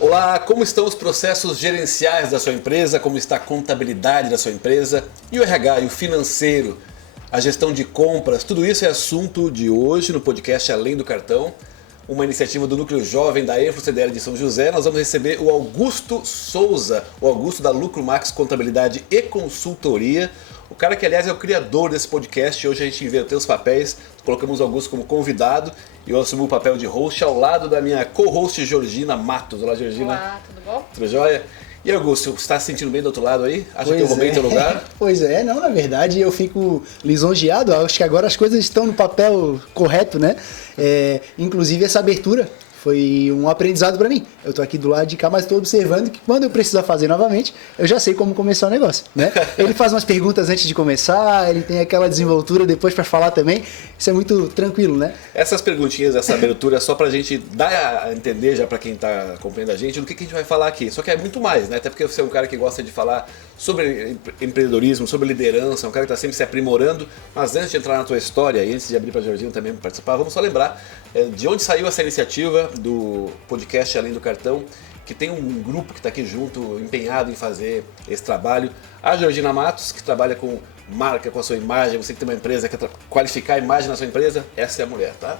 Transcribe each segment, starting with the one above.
Olá, como estão os processos gerenciais da sua empresa? Como está a contabilidade da sua empresa? E o RH e o financeiro? A gestão de compras? Tudo isso é assunto de hoje no podcast Além do Cartão, uma iniciativa do Núcleo Jovem da Enfro CDL de São José. Nós vamos receber o Augusto Souza, o Augusto da Lucro Max Contabilidade e Consultoria. O cara que, aliás, é o criador desse podcast. Hoje a gente inverteu os papéis, colocamos o Augusto como convidado e eu assumi o papel de host ao lado da minha co-host Georgina Matos. Olá, Georgina. Olá, tudo bom? Tudo jóia? E Augusto, você está se sentindo bem do outro lado aí? Acha que eu roubei teu lugar? Pois é, não, na verdade eu fico lisonjeado, acho que agora as coisas estão no papel correto, né? Inclusive essa abertura foi um aprendizado para mim. Eu tô aqui do lado de cá, mas estou observando que quando eu precisar fazer novamente, eu já sei como começar o negócio, né? Ele faz umas perguntas antes de começar, ele tem aquela desenvoltura depois para falar também. Isso é muito tranquilo, né? Essas perguntinhas, essa abertura é só pra gente dar a entender já pra quem tá acompanhando a gente do que a gente vai falar aqui. Só que é muito mais, né? Até porque você é um cara que gosta de falar sobre empreendedorismo, sobre liderança, um cara que tá sempre se aprimorando. Mas antes de entrar na tua história e antes de abrir pra Georgina também participar, vamos só lembrar de onde saiu essa iniciativa do podcast Além do Cartão, que tem um grupo que está aqui junto, empenhado em fazer esse trabalho. A Georgina Matos, que trabalha com marca, com a sua imagem. Você que tem uma empresa, quer qualificar a imagem na sua empresa, essa é a mulher, tá?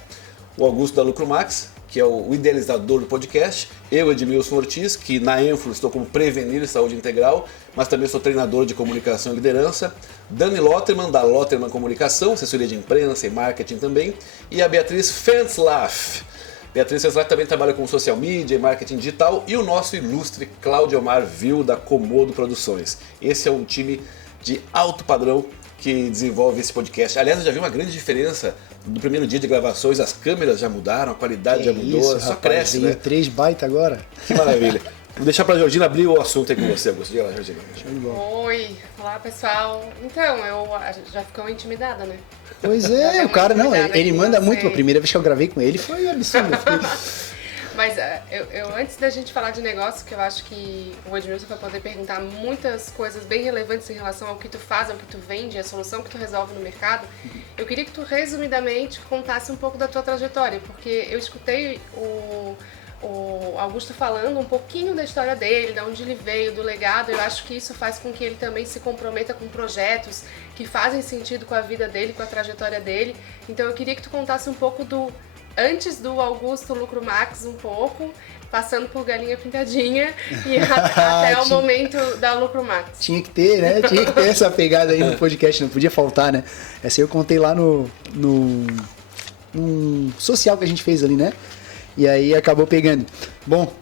O Augusto da Lucro Max, que é o idealizador do podcast. Eu, Edmilson Ortiz, que na Enfro estou como Prevenir Saúde Integral, mas também sou treinador de comunicação e liderança. Dani Lotterman, da Lotterman Comunicação, assessoria de imprensa e marketing também. E a Beatriz Fentzlaff. Beatriz Fentzlaff também trabalha com social media e marketing digital. E o nosso ilustre Cláudio Omar Vil, da Comodo Produções. Esse é um time de alto padrão que desenvolve esse podcast. Aliás, eu já vi uma grande diferença do primeiro dia de gravações, as câmeras já mudaram, a qualidade já mudou, isso, só rapaz, cresce, né? 3 baita agora. Que maravilha. Vou deixar pra Georgina abrir o assunto aí com você, Augusto. Diga lá, Georgina. Oi, olá pessoal. Então, eu já ficou intimidada, né? Pois Já é, deu o cara uma não, intimidada ele aqui, manda não muito. sei. A primeira vez que eu gravei com ele foi absurdo. Mas eu antes da gente falar de negócio, que eu acho que o Edmilson vai poder perguntar muitas coisas bem relevantes em relação ao que tu faz, ao que tu vende, a solução que tu resolve no mercado, eu queria que tu resumidamente contasse um pouco da tua trajetória, porque eu escutei o Augusto falando um pouquinho da história dele, de onde ele veio, do legado. Eu acho que isso faz com que ele também se comprometa com projetos que fazem sentido com a vida dele, com a trajetória dele. Então eu queria que tu contasse um pouco antes do Augusto Lucro Max, um pouco, passando por Galinha Pintadinha e até o momento da Lucro Max. Tinha que ter, né? Tinha que ter essa pegada aí no podcast, não podia faltar, né? Essa eu contei lá no social que a gente fez ali, né? E aí acabou pegando. Bom,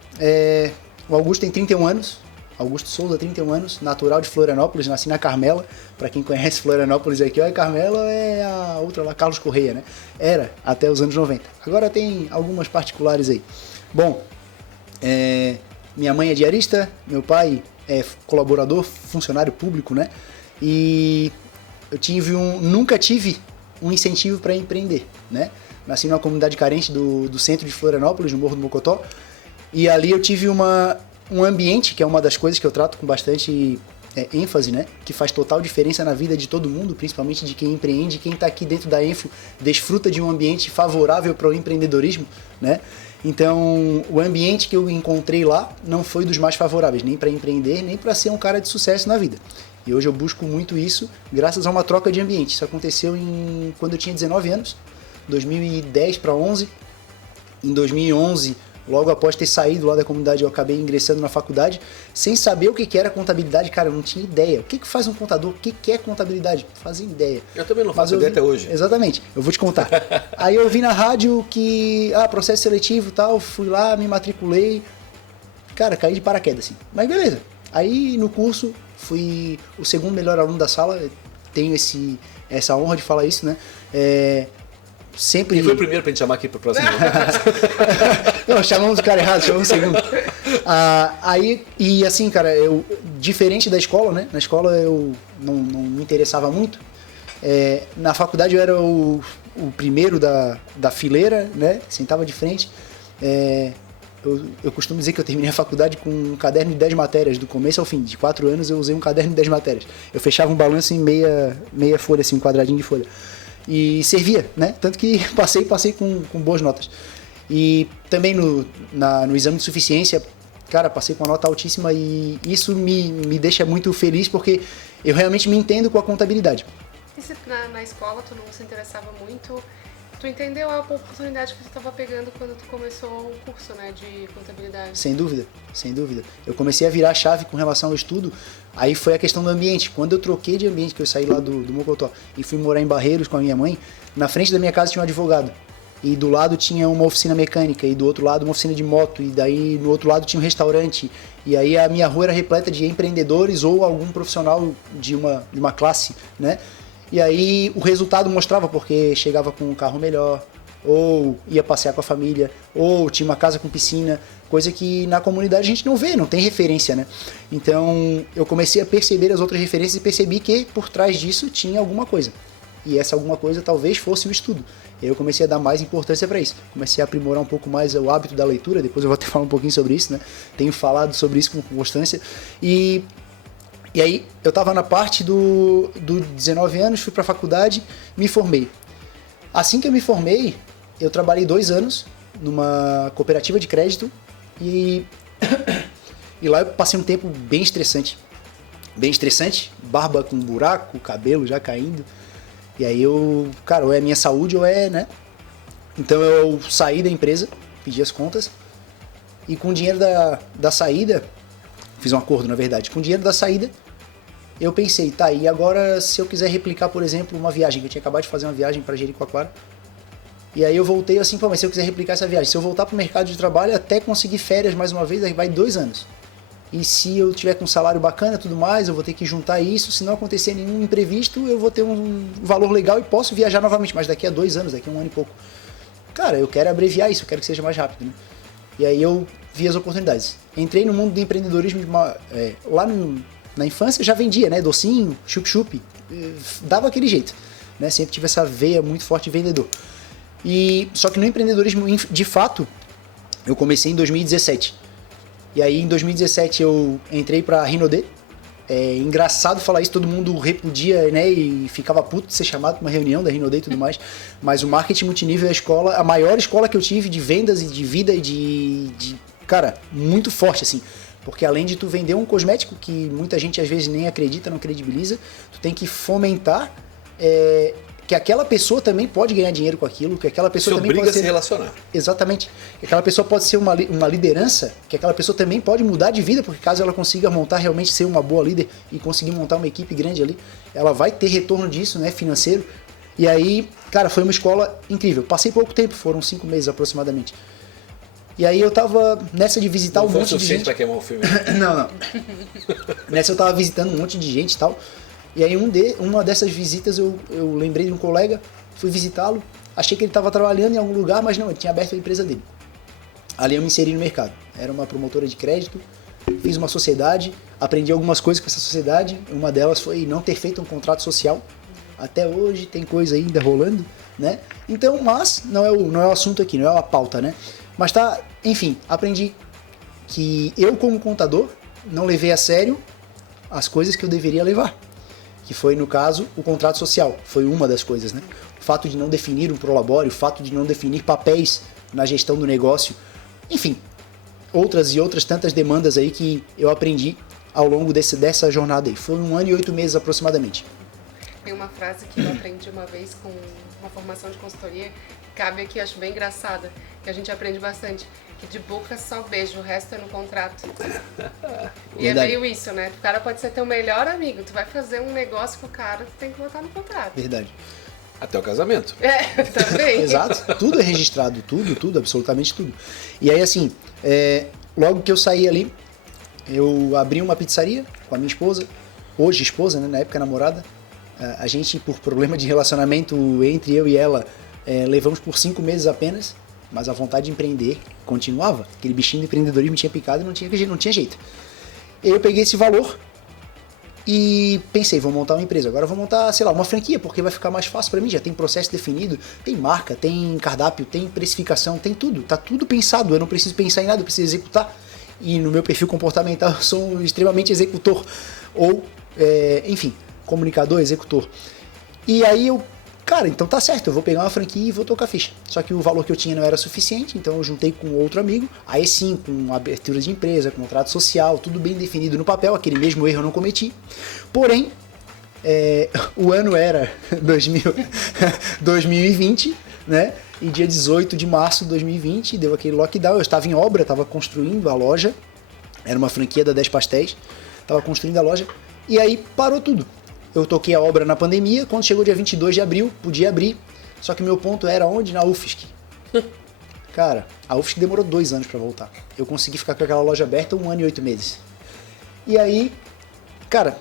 o Augusto tem 31 anos. Augusto Souza, 31 anos, natural de Florianópolis, nasci na Carmela. Pra quem conhece Florianópolis aqui, a Carmela é a outra lá, Carlos Correia, né? Era até os anos 90. Agora tem algumas particulares aí. Bom, minha mãe é diarista, meu pai é colaborador, funcionário público, né? E eu nunca tive um incentivo para empreender, né? Nasci numa comunidade carente do centro de Florianópolis, no Morro do Mocotó. E ali eu tive um ambiente, que é uma das coisas que eu trato com bastante ênfase, né? Que faz total diferença na vida de todo mundo, principalmente de quem empreende. Quem está aqui dentro da Enfro desfruta de um ambiente favorável para o empreendedorismo, né? Então, o ambiente que eu encontrei lá não foi dos mais favoráveis, nem para empreender, nem para ser um cara de sucesso na vida. E hoje eu busco muito isso graças a uma troca de ambiente. Isso aconteceu quando eu tinha 19 anos, 2010 para 11. Em 2011, logo após ter saído lá da comunidade, eu acabei ingressando na faculdade sem saber o que era contabilidade. Cara, eu não tinha ideia. O que faz um contador? O que é contabilidade? Não fazia ideia. Eu também não faço ideia até hoje. Exatamente, eu vou te contar. Aí eu vi na rádio que, processo seletivo e tal, fui lá, me matriculei. Cara, caí de paraquedas, assim. Mas beleza. Aí no curso, fui o segundo melhor aluno da sala. Tenho essa honra de falar isso, né? Sempre... Quem foi o primeiro pra gente chamar aqui pro próximo? Não, chamamos o cara errado, chamamos o segundo. Aí, e assim, cara, diferente da escola, né? Na escola eu não me interessava muito. Na faculdade eu era o primeiro da fileira, né? Sentava de frente. Eu costumo dizer que eu terminei a faculdade com um caderno de 10 matérias, do começo ao fim. De 4 anos eu usei um caderno de 10 matérias. Eu fechava um balanço em meia folha, assim, um quadradinho de folha. E servia, né? Tanto que passei com boas notas. E também no exame de suficiência, cara, passei com uma nota altíssima e isso me deixa muito feliz porque eu realmente me entendo com a contabilidade. E se na escola tu não se interessava muito, tu entendeu a oportunidade que tu estava pegando quando tu começou o curso, né, de contabilidade? Sem dúvida, sem dúvida. Eu comecei a virar a chave com relação ao estudo, aí foi a questão do ambiente. Quando eu troquei de ambiente, que eu saí lá do Mocotó e fui morar em Barreiros com a minha mãe, na frente da minha casa tinha um advogado. E do lado tinha uma oficina mecânica, e do outro lado uma oficina de moto, e daí no outro lado tinha um restaurante. E aí a minha rua era repleta de empreendedores ou algum profissional de uma classe, né? E aí o resultado mostrava porque chegava com um carro melhor, ou ia passear com a família, ou tinha uma casa com piscina, coisa que na comunidade a gente não vê, não tem referência, né? Então eu comecei a perceber as outras referências e percebi que por trás disso tinha alguma coisa. E essa alguma coisa talvez fosse o estudo. E aí eu comecei a dar mais importância para isso. Comecei a aprimorar um pouco mais o hábito da leitura, depois eu vou até falar um pouquinho sobre isso, né? Tenho falado sobre isso com constância. E aí eu estava na parte do 19 anos, fui para a faculdade, me formei. Assim que eu me formei, eu trabalhei 2 anos numa cooperativa de crédito e lá eu passei um tempo bem estressante. Bem estressante, barba com buraco, cabelo já caindo. E aí cara, ou é minha saúde ou é, né? Então eu saí da empresa, pedi as contas e com o dinheiro da saída, fiz um acordo na verdade, com o dinheiro da saída eu pensei, tá, e agora se eu quiser replicar, por exemplo, uma viagem, que eu tinha acabado de fazer uma viagem para Jericoacoara, e aí eu voltei assim, pô, mas se eu quiser replicar essa viagem, se eu voltar pro mercado de trabalho até conseguir férias mais uma vez, aí vai 2 anos. E se eu tiver com um salário bacana e tudo mais, eu vou ter que juntar isso. Se não acontecer nenhum imprevisto, eu vou ter um valor legal e posso viajar novamente. Mas daqui a 2 anos, daqui a 1 ano e pouco. Cara, eu quero abreviar isso, eu quero que seja mais rápido, né? E aí eu vi as oportunidades. Entrei no mundo do empreendedorismo lá na infância, eu já vendia, né? Docinho, chup-chup. Dava aquele jeito, né? Sempre tive essa veia muito forte de vendedor. Só que no empreendedorismo, de fato, eu comecei em 2017. E aí em 2017 eu entrei pra Rinode. É engraçado falar isso, todo mundo repudia, né, e ficava puto de ser chamado para uma reunião da Rinode e tudo mais. Mas o marketing multinível é a maior escola que eu tive de vendas e de vida e cara, muito forte assim. Porque além de tu vender um cosmético que muita gente às vezes nem acredita, não credibiliza, tu tem que fomentar que aquela pessoa também pode ganhar dinheiro com aquilo, que aquela pessoa também pode a se relacionar. Exatamente. Que aquela pessoa pode ser uma liderança, que aquela pessoa também pode mudar de vida, porque caso ela consiga montar, realmente ser uma boa líder e conseguir montar uma equipe grande ali, ela vai ter retorno disso, né, financeiro. E aí, cara, foi uma escola incrível. Passei pouco tempo, foram 5 meses aproximadamente. E aí eu tava nessa de visitar um monte de gente. Pra queimar o filme. Não. Nessa eu tava visitando um monte de gente e tal. E aí uma dessas visitas eu lembrei de um colega, fui visitá-lo, achei que ele estava trabalhando em algum lugar, mas não, ele tinha aberto a empresa dele. Ali eu me inseri no mercado. Era uma promotora de crédito, fiz uma sociedade, aprendi algumas coisas com essa sociedade. Uma delas foi não ter feito um contrato social. Até hoje tem coisa ainda rolando, né? Então, mas não é o assunto aqui, não é a pauta, né? Mas tá, enfim, aprendi que eu como contador não levei a sério as coisas que eu deveria levar. Que foi, no caso, o contrato social. Foi uma das coisas, né? O fato de não definir um prolabore, o fato de não definir papéis na gestão do negócio. Enfim, outras tantas demandas aí que eu aprendi ao longo dessa jornada aí. Foi 1 ano e 8 meses aproximadamente. Tem uma frase que eu aprendi uma vez com uma formação de consultoria, cabe aqui, acho bem engraçada, que a gente aprende bastante, que de boca só beijo, o resto é no contrato. E é meio isso, né? O cara pode ser teu melhor amigo, tu vai fazer um negócio com o cara, tu tem que botar no contrato. Verdade. Até o casamento. Também. Exato, tudo é registrado, tudo, absolutamente tudo. E aí assim, logo que eu saí ali, eu abri uma pizzaria com a minha esposa, hoje esposa, né? Na época namorada. A gente, por problema de relacionamento entre eu e ela, levamos por 5 meses apenas, mas a vontade de empreender continuava. Aquele bichinho do empreendedorismo tinha picado e não tinha jeito. Eu peguei esse valor e pensei, vou montar uma empresa. Agora vou montar, sei lá, uma franquia, porque vai ficar mais fácil para mim. Já tem processo definido, tem marca, tem cardápio, tem precificação, tem tudo. Tá tudo pensado, eu não preciso pensar em nada, eu preciso executar. E no meu perfil comportamental eu sou extremamente executor. Ou, enfim, comunicador, executor. E aí eu Cara, então tá certo, eu vou pegar uma franquia e vou tocar ficha. Só que o valor que eu tinha não era suficiente, então eu juntei com outro amigo, aí sim, com abertura de empresa, contrato social, tudo bem definido no papel, aquele mesmo erro eu não cometi. Porém, o ano era 2020, né? E dia 18 de março de 2020, deu aquele lockdown, eu estava em obra, estava construindo a loja, era uma franquia da 10 Pastéis, estava construindo a loja, e aí parou tudo. Eu toquei a obra na pandemia, quando chegou dia 22 de abril, podia abrir, só que meu ponto era onde? Na UFSC. Cara, a UFSC demorou 2 anos para voltar. Eu consegui ficar com aquela loja aberta 1 ano e 8 meses. E aí, cara,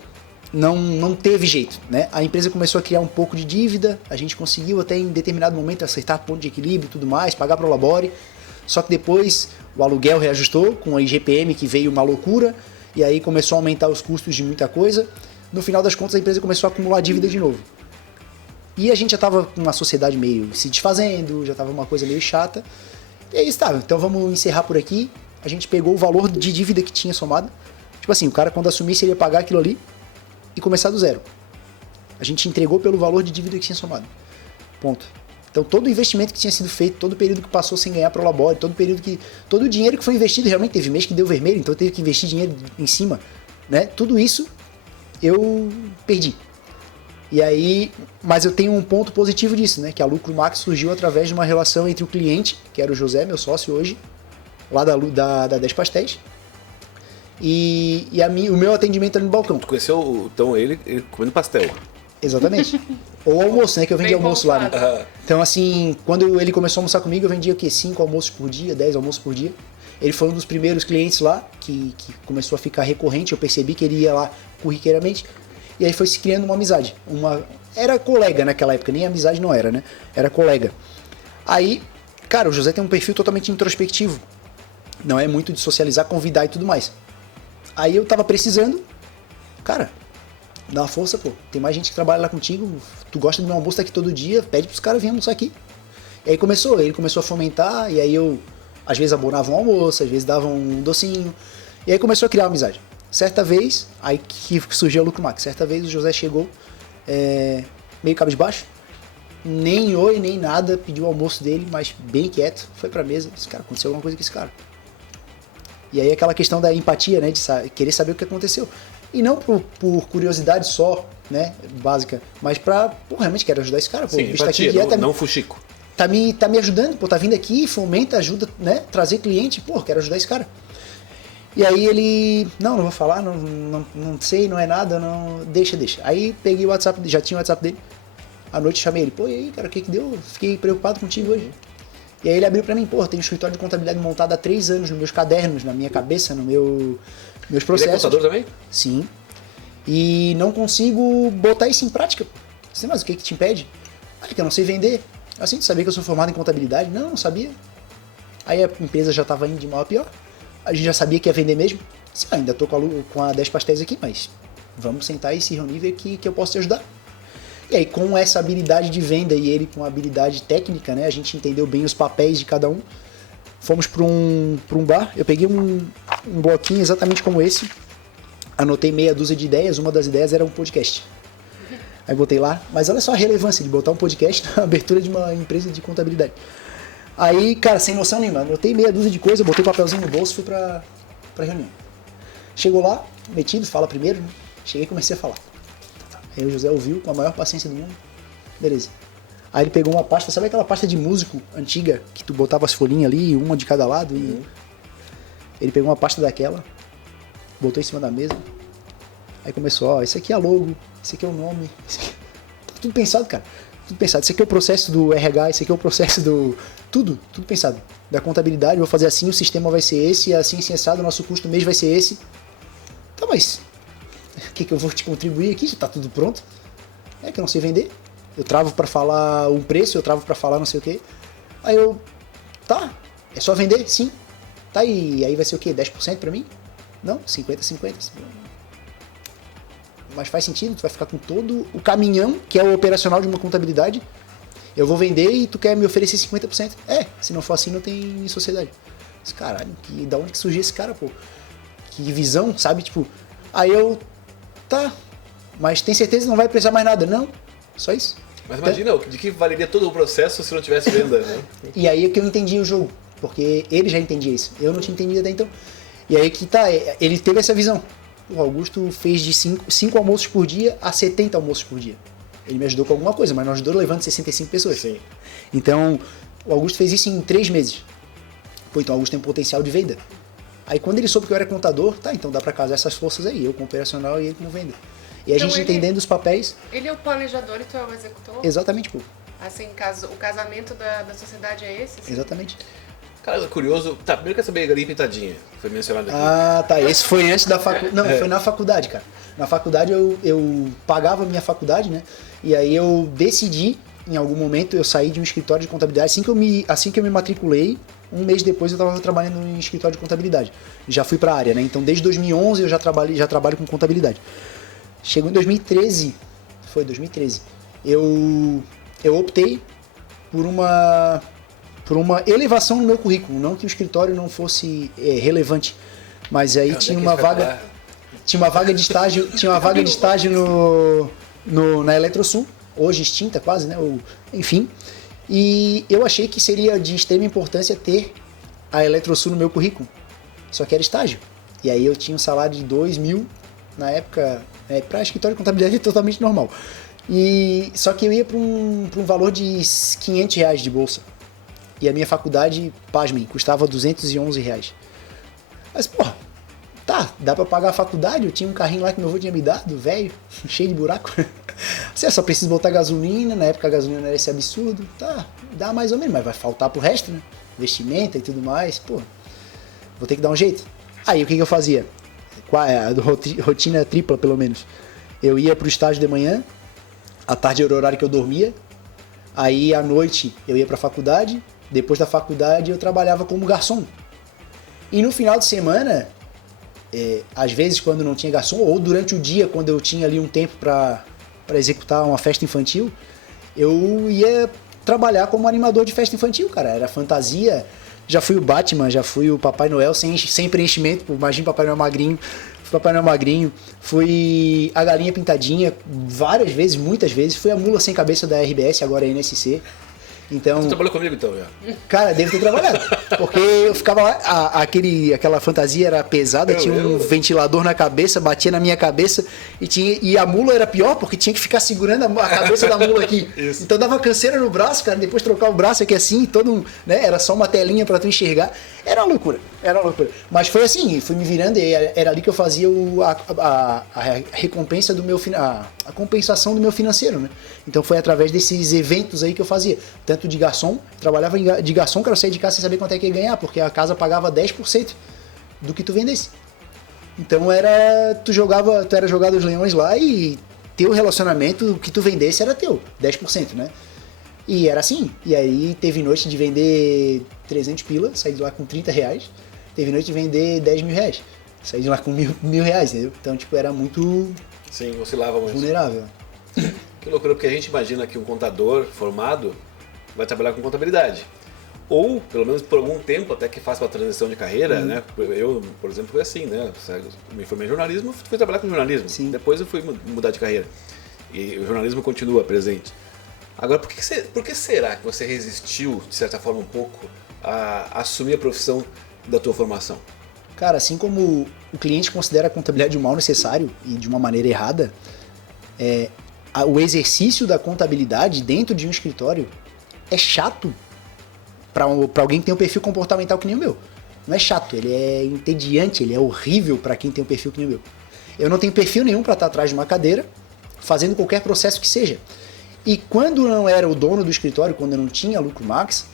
não teve jeito, né? A empresa começou a criar um pouco de dívida, a gente conseguiu até em determinado momento acertar ponto de equilíbrio e tudo mais, pagar para o Labore, só que depois o aluguel reajustou com a IGPM, que veio uma loucura, e aí começou a aumentar os custos de muita coisa. No final das contas, a empresa começou a acumular dívida de novo. E a gente já estava com uma sociedade meio se desfazendo, já estava uma coisa meio chata. E aí estava, então vamos encerrar por aqui. A gente pegou o valor de dívida que tinha somado. Tipo assim, o cara quando assumisse ele ia pagar aquilo ali e começar do zero. A gente entregou pelo valor de dívida que tinha somado. Ponto. Então todo o investimento que tinha sido feito, todo o período que passou sem ganhar para o Labore, todo o dinheiro que foi investido, realmente teve mês que deu vermelho, então teve que investir dinheiro em cima, né? Tudo isso eu perdi. E aí, mas eu tenho um ponto positivo disso, né? Que a Lucro Max surgiu através de uma relação entre o cliente, que era o José, meu sócio hoje, lá da 10 Pastéis, e o meu atendimento ali no balcão. Tu conheceu então ele comendo pastel? Exatamente. Ou almoço, né? Que eu vendia Bem almoço lá, né? pontuado. Então, assim, quando ele começou a almoçar comigo, eu vendia o quê? 5 almoços por dia, 10 almoços por dia. Ele foi um dos primeiros clientes lá, que começou a ficar recorrente, eu percebi que ele ia lá corriqueiramente, e aí foi se criando uma amizade. Era colega naquela época, nem amizade não era, né? Era colega. Aí, cara, o José tem um perfil totalmente introspectivo, não é muito de socializar, convidar e tudo mais. Aí eu tava precisando, cara, dá uma força, pô, tem mais gente que trabalha lá contigo, tu gosta do meu almoço, tá aqui todo dia, pede pros caras virem almoçar aqui. E aí ele começou a fomentar, e aí eu às vezes abonava um almoço, às vezes dava um docinho. E aí começou a criar uma amizade. Certa vez, aí que surgiu o Lucro Max, certa vez o José chegou meio cabisbaixo, nem oi, nem nada, pediu o almoço dele, mas bem quieto, foi pra mesa, disse, cara, aconteceu alguma coisa com esse cara. E aí aquela questão da empatia, né, de querer saber o que aconteceu. E não por curiosidade só, né, básica, mas realmente quero ajudar esse cara. Pô, Sim, o bicho empatia, tá aqui não fuxico. Tá me ajudando, pô, tá vindo aqui, fomenta, ajuda, né, trazer cliente, pô, quero ajudar esse cara. E aí ele, não vou falar, não sei, não é nada, não, deixa. Aí peguei o WhatsApp, já tinha o WhatsApp dele, à noite chamei ele, pô, e aí, cara, o que deu? Fiquei preocupado contigo hoje. E aí ele abriu pra mim, pô, tem um escritório de contabilidade montado há 3 anos nos meus cadernos, na minha cabeça, meus processos. Ele é contador também? Sim. E não consigo botar isso em prática. Você, mas o que te impede? Que eu não sei vender. Assim, tu sabia que eu sou formado em contabilidade? Não sabia. Aí a empresa já estava indo de mal a pior. A gente já sabia que ia vender mesmo. Disse, ainda tô com a 10 Pastéis aqui, mas vamos sentar e se reunir e ver que eu posso te ajudar. E aí, com essa habilidade de venda e ele com a habilidade técnica, né, a gente entendeu bem os papéis de cada um. Fomos para um bar. Eu peguei um bloquinho exatamente como esse. Anotei meia dúzia de ideias. Uma das ideias era um podcast. Aí botei lá, mas olha só a relevância de botar um podcast na abertura de uma empresa de contabilidade. Aí, cara, sem noção nenhuma, anotei meia dúzia de coisa, botei o papelzinho no bolso e fui pra reunião. Chegou lá, metido, fala primeiro, né? Cheguei e comecei a falar. Aí o José ouviu com a maior paciência do mundo. Beleza. Aí ele pegou uma pasta, sabe aquela pasta de músico antiga, que tu botava as folhinhas ali, uma de cada lado? E ele pegou uma pasta daquela, botou em cima da mesa. Aí começou, ó, esse aqui é a logo, esse aqui é o nome. Tudo pensado, cara. Tudo pensado. Esse aqui é o processo do RH, esse aqui é o processo do... Tudo pensado. Da contabilidade, eu vou fazer assim, o sistema vai ser esse, assim, assado, o nosso custo do mês vai ser esse. Tá, mas o que eu vou te contribuir aqui? Já tá tudo pronto. É que eu não sei vender. Eu travo pra falar um preço, eu travo pra falar não sei o quê. Aí eu... Tá, é só vender? Sim. Tá, e aí vai ser o quê? 10% pra mim? Não, 50-50. Mas faz sentido, tu vai ficar com todo o caminhão, que é o operacional de uma contabilidade. Eu vou vender e tu quer me oferecer 50%. Se não for assim, não tem sociedade. Mas, caralho, da onde que surgiu esse cara, pô? Que visão, sabe? Tipo, aí eu... Tá, mas tem certeza que não vai precisar mais nada? Não, só isso. Mas imagina, de que valeria todo o processo se não tivesse venda, né? E aí é que eu entendi o jogo, porque ele já entendia isso. Eu não tinha entendido até então. E aí que tá, ele teve essa visão. O Augusto fez de 5 almoços por dia a 70 almoços por dia. Ele me ajudou com alguma coisa, mas não ajudou levando 65 pessoas. Sim. Então, o Augusto fez isso em 3 meses. Pô, então o Augusto tem um potencial de venda. Aí quando ele soube que eu era contador, tá, então dá pra casar essas forças aí, eu com o operacional e ele com venda. E a Então gente entendendo os papéis... Ele é o planejador e tu é o executor? Exatamente, pô. Assim, o casamento da sociedade é esse? Assim? Exatamente. Cara, curioso. Tá, primeiro quer saber a galinha pintadinha. Foi mencionado aqui. Ah, tá. Esse foi antes da faculdade. Não, foi na faculdade, cara. Na faculdade eu pagava a minha faculdade, né? E aí eu decidi, em algum momento, eu saí de um escritório de contabilidade. Assim que eu me matriculei, um mês depois eu estava trabalhando em escritório de contabilidade. Já fui para a área, né? Então desde 2011 eu já trabalho com contabilidade. Chegou em 2013, foi 2013, eu optei por uma elevação no meu currículo. Não que o escritório não fosse relevante, mas aí tinha uma vaga de estágio na Eletrosul, hoje extinta quase, né? Enfim. E eu achei que seria de extrema importância ter a Eletrosul no meu currículo. Só que era estágio. E aí eu tinha um salário de 2 mil, na época, para escritório de contabilidade é totalmente normal. Só que eu ia para um valor de R$500 de bolsa. E a minha faculdade, pasmem, custava R$211. Mas, porra, tá, dá pra pagar a faculdade? Eu tinha um carrinho lá que meu avô tinha me dado, velho, cheio de buraco. Você só precisa botar gasolina, na época a gasolina era esse absurdo. Tá, dá mais ou menos, mas vai faltar pro resto, né? Vestimenta e tudo mais, pô. Vou ter que dar um jeito. Aí, o que eu fazia? Rotina tripla, pelo menos. Eu ia pro estágio de manhã, à tarde era o horário que eu dormia. Aí, à noite, eu ia pra faculdade. Depois da faculdade, eu trabalhava como garçom. E no final de semana, às vezes quando não tinha garçom, ou durante o dia, quando eu tinha ali um tempo para executar uma festa infantil, eu ia trabalhar como animador de festa infantil, cara. Era fantasia. Já fui o Batman, já fui o Papai Noel sem preenchimento. Imagina Papai Noel magrinho. Fui Papai Noel magrinho. Fui a galinha pintadinha várias vezes, muitas vezes. Fui a mula sem cabeça da RBS, agora é NSC. Então, você trabalhou comigo então, já? Cara, devo ter trabalhado. Porque eu ficava lá, aquela fantasia era pesada, tinha um ventilador na cabeça, batia na minha cabeça e a mula era pior porque tinha que ficar segurando a cabeça da mula aqui. Isso. Então dava canseira no braço, cara, depois trocar o braço aqui assim, né, era só uma telinha pra tu enxergar. Era uma loucura. Mas foi assim, fui me virando e era ali que eu fazia a recompensa do meu a compensação do meu financeiro, né? Então foi através desses eventos aí que eu fazia. Tanto de garçom, trabalhava de garçom, cara, eu saía de casa sem saber quanto é que ia ganhar, porque a casa pagava 10% do que tu vendesse. Então tu era jogado os leões lá e teu relacionamento, o que tu vendesse era teu, 10%, né? E era assim. E aí teve noite de vender 300 pila, saí de lá com R$30. Teve noite de vender R$10.000, saí de lá com R$1.000, entendeu? Então, tipo, era muito... Sim, oscilava muito. Vulnerável. Que loucura, porque a gente imagina que um contador formado vai trabalhar com contabilidade. Ou, pelo menos por algum tempo, até que faça uma transição de carreira, né? Eu, por exemplo, foi assim, né? Me formei em jornalismo, fui trabalhar com jornalismo. Sim. Depois eu fui mudar de carreira. E o jornalismo continua presente. Agora, por que será que você resistiu, de certa forma, um pouco, a assumir a profissão da tua formação? Cara, assim como o cliente considera a contabilidade um mal necessário e de uma maneira errada, o exercício da contabilidade dentro de um escritório é chato para alguém que tem um perfil comportamental que nem o meu. Não é chato, ele é entediante, ele é horrível para quem tem um perfil que nem o meu. Eu não tenho perfil nenhum para estar atrás de uma cadeira fazendo qualquer processo que seja. E quando eu não era o dono do escritório, quando eu não tinha lucro max,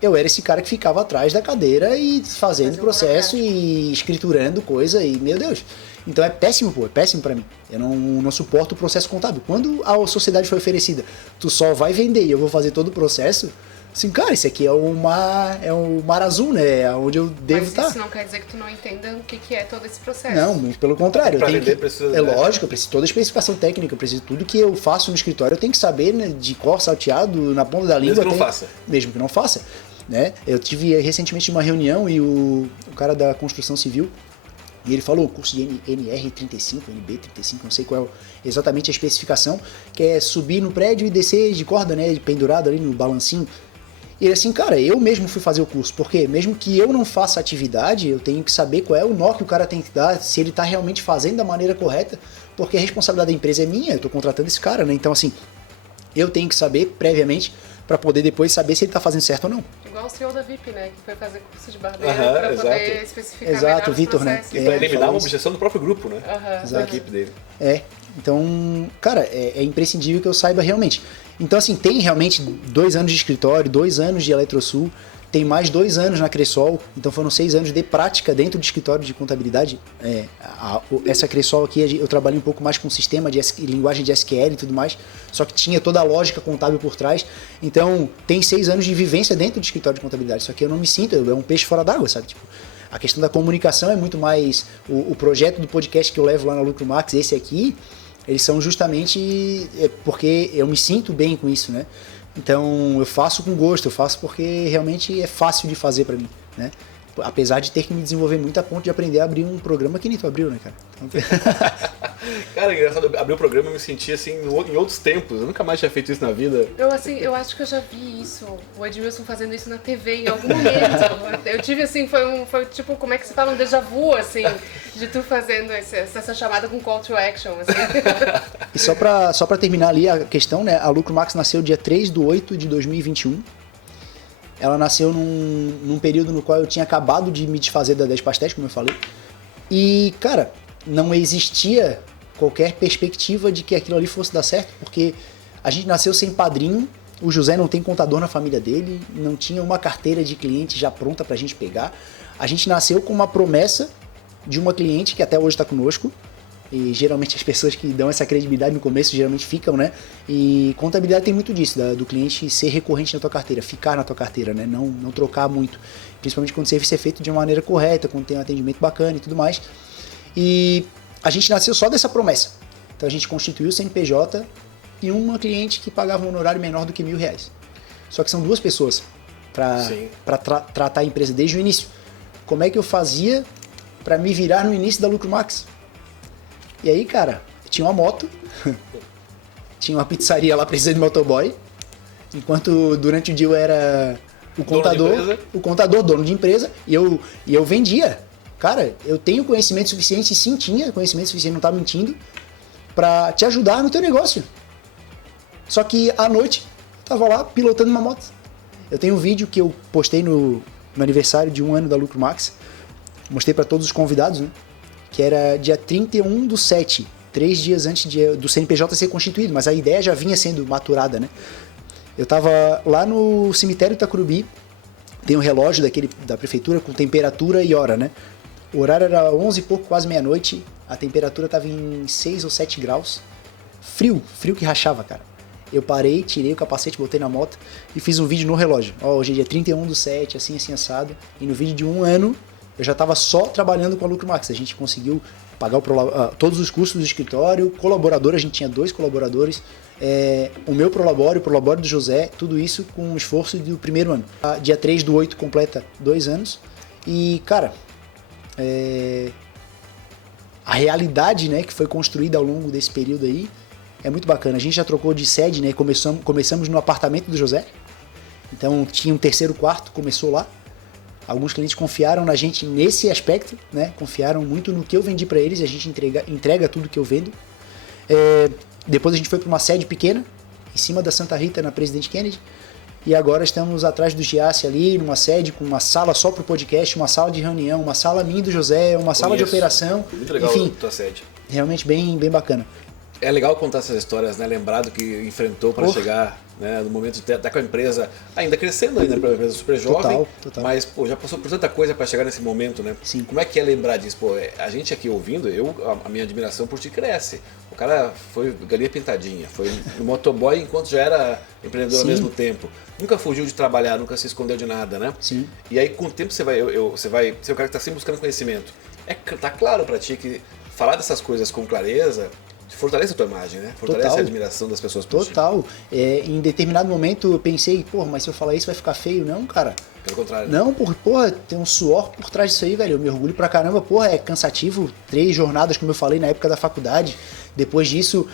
eu era esse cara que ficava atrás da cadeira e fazendo processo e escriturando coisa e, meu Deus. Então é péssimo, é péssimo pra mim. Eu não suporto o processo contábil. Quando a sociedade foi oferecida, tu só vai vender e eu vou fazer todo o processo, assim, cara, isso aqui é o mar azul, né? Onde eu devo estar. Mas isso não quer dizer que tu não entenda o que é todo esse processo. Não, muito pelo contrário. Pra vender precisa... lógico, eu preciso de toda a especificação técnica, eu preciso de tudo que eu faço no escritório, eu tenho que saber, né, de cor salteado, na ponta da língua. Mesmo que não faça. Né? Eu tive recentemente uma reunião e o cara da construção civil, E ele falou o curso de NR35, NB35, não sei qual é exatamente a especificação, que é subir no prédio e descer de corda, né, pendurado ali no balancinho. E ele assim, cara, eu mesmo fui fazer o curso, porque mesmo que eu não faça atividade, eu tenho que saber qual é o nó que o cara tem que dar, se ele tá realmente fazendo da maneira correta, porque a responsabilidade da empresa é minha, eu tô contratando esse cara, né, então assim, eu tenho que saber previamente para poder depois saber se ele tá fazendo certo ou não. Igual o CEO da VIP, né? Que foi fazer curso de barbeiro para poder especificar exato, melhor o Vitor, né? E para eliminar uma objeção do próprio grupo, né? Da equipe dele. Então, cara, é imprescindível que eu saiba realmente. Então, assim, tem realmente 2 anos de escritório, 2 anos de Eletrosul, tem mais 2 anos na Cressol, então foram 6 anos de prática dentro do escritório de contabilidade. Essa Cressol aqui, eu trabalhei um pouco mais com sistema de linguagem de SQL e tudo mais, só que tinha toda a lógica contábil por trás. Então, tem 6 anos de vivência dentro do escritório de contabilidade, só que eu não me sinto, é um peixe fora d'água, sabe? Tipo, a questão da comunicação é muito mais... O projeto do podcast que eu levo lá na Lucro Max, esse aqui, eles são justamente porque eu me sinto bem com isso, né? Então eu faço com gosto, eu faço porque realmente é fácil de fazer pra mim, né? Apesar de ter que me desenvolver muito a ponto de aprender a abrir um programa que nem tu abriu, né, cara? Então... Cara, é engraçado, abrir o programa eu me senti assim em outros tempos, eu nunca mais tinha feito isso na vida. Eu acho que eu já vi isso, o Edmilson fazendo isso na TV em algum momento. Eu tive assim, foi tipo, como é que se fala, um déjà vu, assim, de tu fazendo essa chamada com call to action, assim. E só pra terminar ali a questão, né, a Lucro Max nasceu dia 3/8/2021. Ela nasceu num período no qual eu tinha acabado de me desfazer da 10 Pastéis, como eu falei. E, cara, não existia qualquer perspectiva de que aquilo ali fosse dar certo, porque a gente nasceu sem padrinho, o José não tem contador na família dele, não tinha uma carteira de cliente já pronta pra gente pegar. A gente nasceu com uma promessa de uma cliente que até hoje está conosco, e geralmente as pessoas que dão essa credibilidade no começo geralmente ficam, né? E contabilidade tem muito disso, do cliente ser recorrente na tua carteira, ficar na tua carteira, né? Não trocar muito. Principalmente quando o serviço é feito de uma maneira correta, quando tem um atendimento bacana e tudo mais. E a gente nasceu só dessa promessa. Então a gente constituiu o CNPJ e uma cliente que pagava um honorário menor do que R$1.000. Só que são 2 pessoas para tratar a empresa desde o início. Como é que eu fazia para me virar no início da Lucro Max? E aí, cara, tinha uma moto, tinha uma pizzaria lá precisando de motoboy, enquanto durante o dia eu era o contador, dono de empresa, e eu vendia. Cara, eu tenho conhecimento suficiente, sim, tinha conhecimento suficiente, não tá mentindo, pra te ajudar no teu negócio. Só que à noite, eu tava lá pilotando uma moto. Eu tenho um vídeo que eu postei no aniversário de 1 ano da Lucro Max, mostrei pra todos os convidados, né? Que era dia 31/7, 3 dias antes do CNPJ ser constituído, mas a ideia já vinha sendo maturada, né? Eu tava lá no cemitério Itacurubi, tem um relógio da prefeitura com temperatura e hora, né? O horário era 11 e pouco, quase meia-noite, a temperatura tava em 6 ou 7 graus, frio que rachava, cara. Eu parei, tirei o capacete, botei na moto e fiz um vídeo no relógio. Hoje é dia 31/7, assim assado, e no vídeo de 1 ano, eu já estava só trabalhando com a Lucro Max. A gente conseguiu pagar todos os custos do escritório, colaborador, a gente tinha 2 colaboradores, o meu prolabório, o prolabório do José, tudo isso com o esforço do primeiro ano. Dia 3/8 completa 2 anos e, cara, a realidade, né, que foi construída ao longo desse período aí é muito bacana. A gente já trocou de sede, né, começamos no apartamento do José, então tinha um 3º quarto, começou lá. Alguns clientes confiaram na gente nesse aspecto, né? Confiaram muito no que eu vendi para eles e a gente entrega tudo que eu vendo. Depois a gente foi para uma sede pequena, em cima da Santa Rita, na Presidente Kennedy. E agora estamos atrás do Giasse ali, numa sede com uma sala só para o podcast, uma sala de reunião, uma sala minha e do José, uma sala de operação. Muito legal. Enfim, a tua sede. Realmente bem bacana. É legal contar essas histórias, né? Lembrar do que enfrentou para chegar, né? No momento de estar com a empresa ainda crescendo, ainda para uma empresa super jovem, total. Mas pô, já passou por tanta coisa para chegar nesse momento, né? Sim. Como é que é lembrar disso? Pô, a gente aqui ouvindo, a minha admiração por ti cresce. O cara foi galinha pintadinha, foi no motoboy enquanto já era empreendedor ao mesmo tempo. Nunca fugiu de trabalhar, nunca se escondeu de nada, né? Sim. E aí com o tempo você vai ser o cara que está sempre buscando conhecimento. Tá claro para ti que falar dessas coisas com clareza fortalece a tua imagem, né? Fortalece Total. a admiração das pessoas por ti. Total. Em determinado momento eu pensei, pô, mas se eu falar isso vai ficar feio. Não, cara. Pelo contrário. Não, porra, tem um suor por trás disso aí, velho. Eu me orgulho pra caramba. Porra, é cansativo. 3 jornadas, como eu falei, na época da faculdade. Depois disso,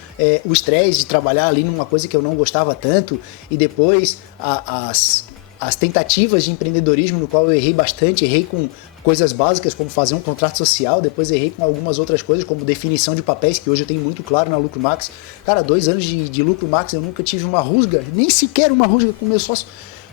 o estresse de trabalhar ali numa coisa que eu não gostava tanto. E depois, as tentativas de empreendedorismo, no qual eu errei bastante. Errei com coisas básicas, como fazer um contrato social. Depois errei com algumas outras coisas, como definição de papéis, que hoje eu tenho muito claro na Lucro Max. Cara, 2 anos de Lucro Max, eu nunca tive uma rusga. Nem sequer uma rusga com o meu sócio.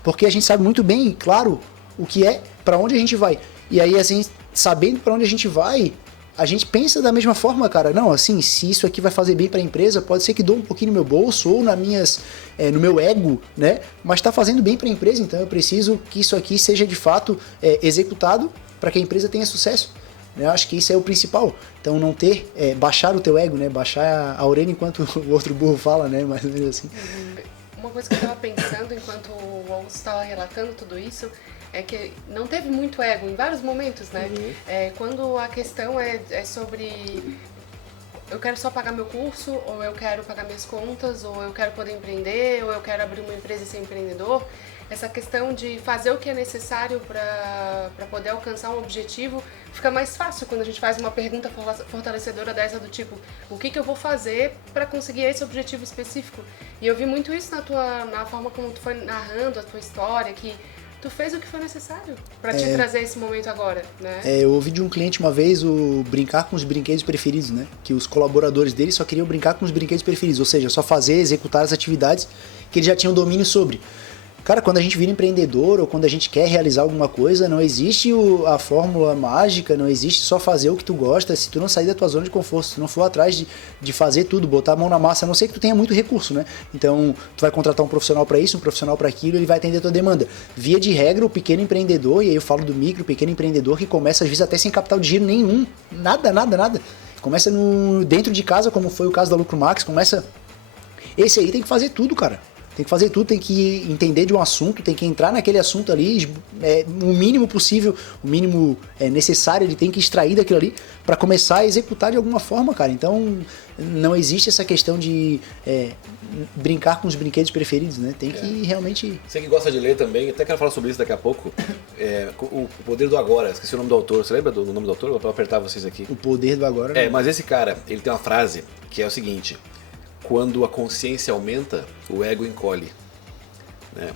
Porque a gente sabe muito bem, claro, o que é, para onde a gente vai. E aí, assim, sabendo para onde a gente vai, a gente pensa da mesma forma, cara. Não, assim, se isso aqui vai fazer bem para a empresa, pode ser que dou um pouquinho no meu bolso ou no meu ego, né? Mas está fazendo bem para a empresa, então eu preciso que isso aqui seja de fato executado para que a empresa tenha sucesso. Eu acho que isso é o principal. Então não baixar o teu ego, né? Baixar a orelha enquanto o outro burro fala, né? Mais ou menos assim. Uma coisa que eu estava pensando enquanto o Augusto estava relatando tudo isso é que não teve muito ego em vários momentos, né? Quando a questão é sobre eu quero só pagar meu curso, ou eu quero pagar minhas contas, ou eu quero poder empreender, ou eu quero abrir uma empresa e ser empreendedor. Essa questão de fazer o que é necessário para poder alcançar um objetivo fica mais fácil quando a gente faz uma pergunta fortalecedora dessa do tipo, o que eu vou fazer para conseguir esse objetivo específico? E eu vi muito isso na forma como tu foi narrando a tua história, que tu fez o que foi necessário para te trazer esse momento agora, né? Eu ouvi de um cliente uma vez o brincar com os brinquedos preferidos, né? Que os colaboradores dele só queriam brincar com os brinquedos preferidos, ou seja, só fazer, executar as atividades que eles já tinham domínio sobre. Cara, quando a gente vira empreendedor ou quando a gente quer realizar alguma coisa, não existe a fórmula mágica, não existe só fazer o que tu gosta. Se tu não sair da tua zona de conforto, se tu não for atrás de fazer tudo, botar a mão na massa, a não ser que tu tenha muito recurso, né? Então, tu vai contratar um profissional para isso, um profissional para aquilo, ele vai atender a tua demanda. Via de regra, o pequeno empreendedor, e aí eu falo do micro, pequeno empreendedor, que começa às vezes até sem capital de giro nenhum, nada. Começa dentro de casa, como foi o caso da Lucro Max, esse aí tem que fazer tudo, cara. Tem que fazer tudo, tem que entender de um assunto, tem que entrar naquele assunto ali, o mínimo possível, o mínimo necessário, ele tem que extrair daquilo ali para começar a executar de alguma forma, cara. Então, não existe essa questão de brincar com os brinquedos preferidos, né? Tem que realmente... Você que gosta de ler também, até quero falar sobre isso daqui a pouco, o Poder do Agora, esqueci o nome do autor, você lembra do nome do autor? Vou apertar vocês aqui. O Poder do Agora. Mas esse cara, ele tem uma frase que é o seguinte: quando a consciência aumenta, o ego encolhe, né?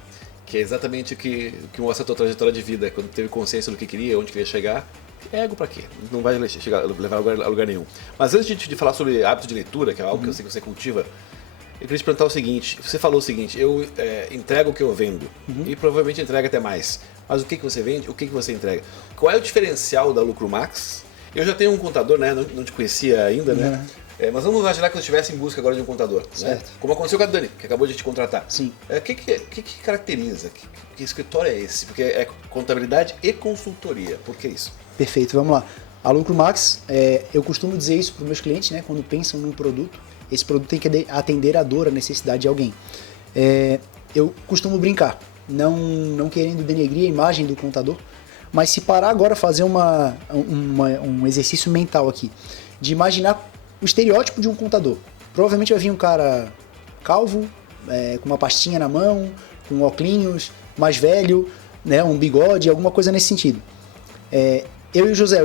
Que é exatamente o que mostra a tua trajetória de vida. Quando teve consciência do que queria, onde queria chegar, ego pra quê? Não vai levar a lugar nenhum. Mas antes de falar sobre hábito de leitura, que é algo que eu sei que você cultiva, eu queria te perguntar o seguinte: você falou o seguinte, eu entrego o que eu vendo, e provavelmente entrega até mais, mas o que você vende, o que você entrega? Qual é o diferencial da Lucro Max? Eu já tenho um contador, né? Não te conhecia ainda, né? Mas vamos imaginar que eu estivesse em busca agora de um contador, né? Como aconteceu com a Dani, que acabou de te contratar. Sim. O que caracteriza? Que escritório é esse? Porque é contabilidade e consultoria. Por que isso? Perfeito, vamos lá. A Lucro Max, eu costumo dizer isso para os meus clientes, né? Quando pensam num produto, esse produto tem que atender a dor, a necessidade de alguém. Eu costumo brincar, não querendo denegrir a imagem do contador, mas se parar agora fazer um exercício mental aqui, de imaginar o estereótipo de um contador. Provavelmente vai vir um cara calvo, com uma pastinha na mão, com óculos, mais velho, né, um bigode, alguma coisa nesse sentido. Eu e o José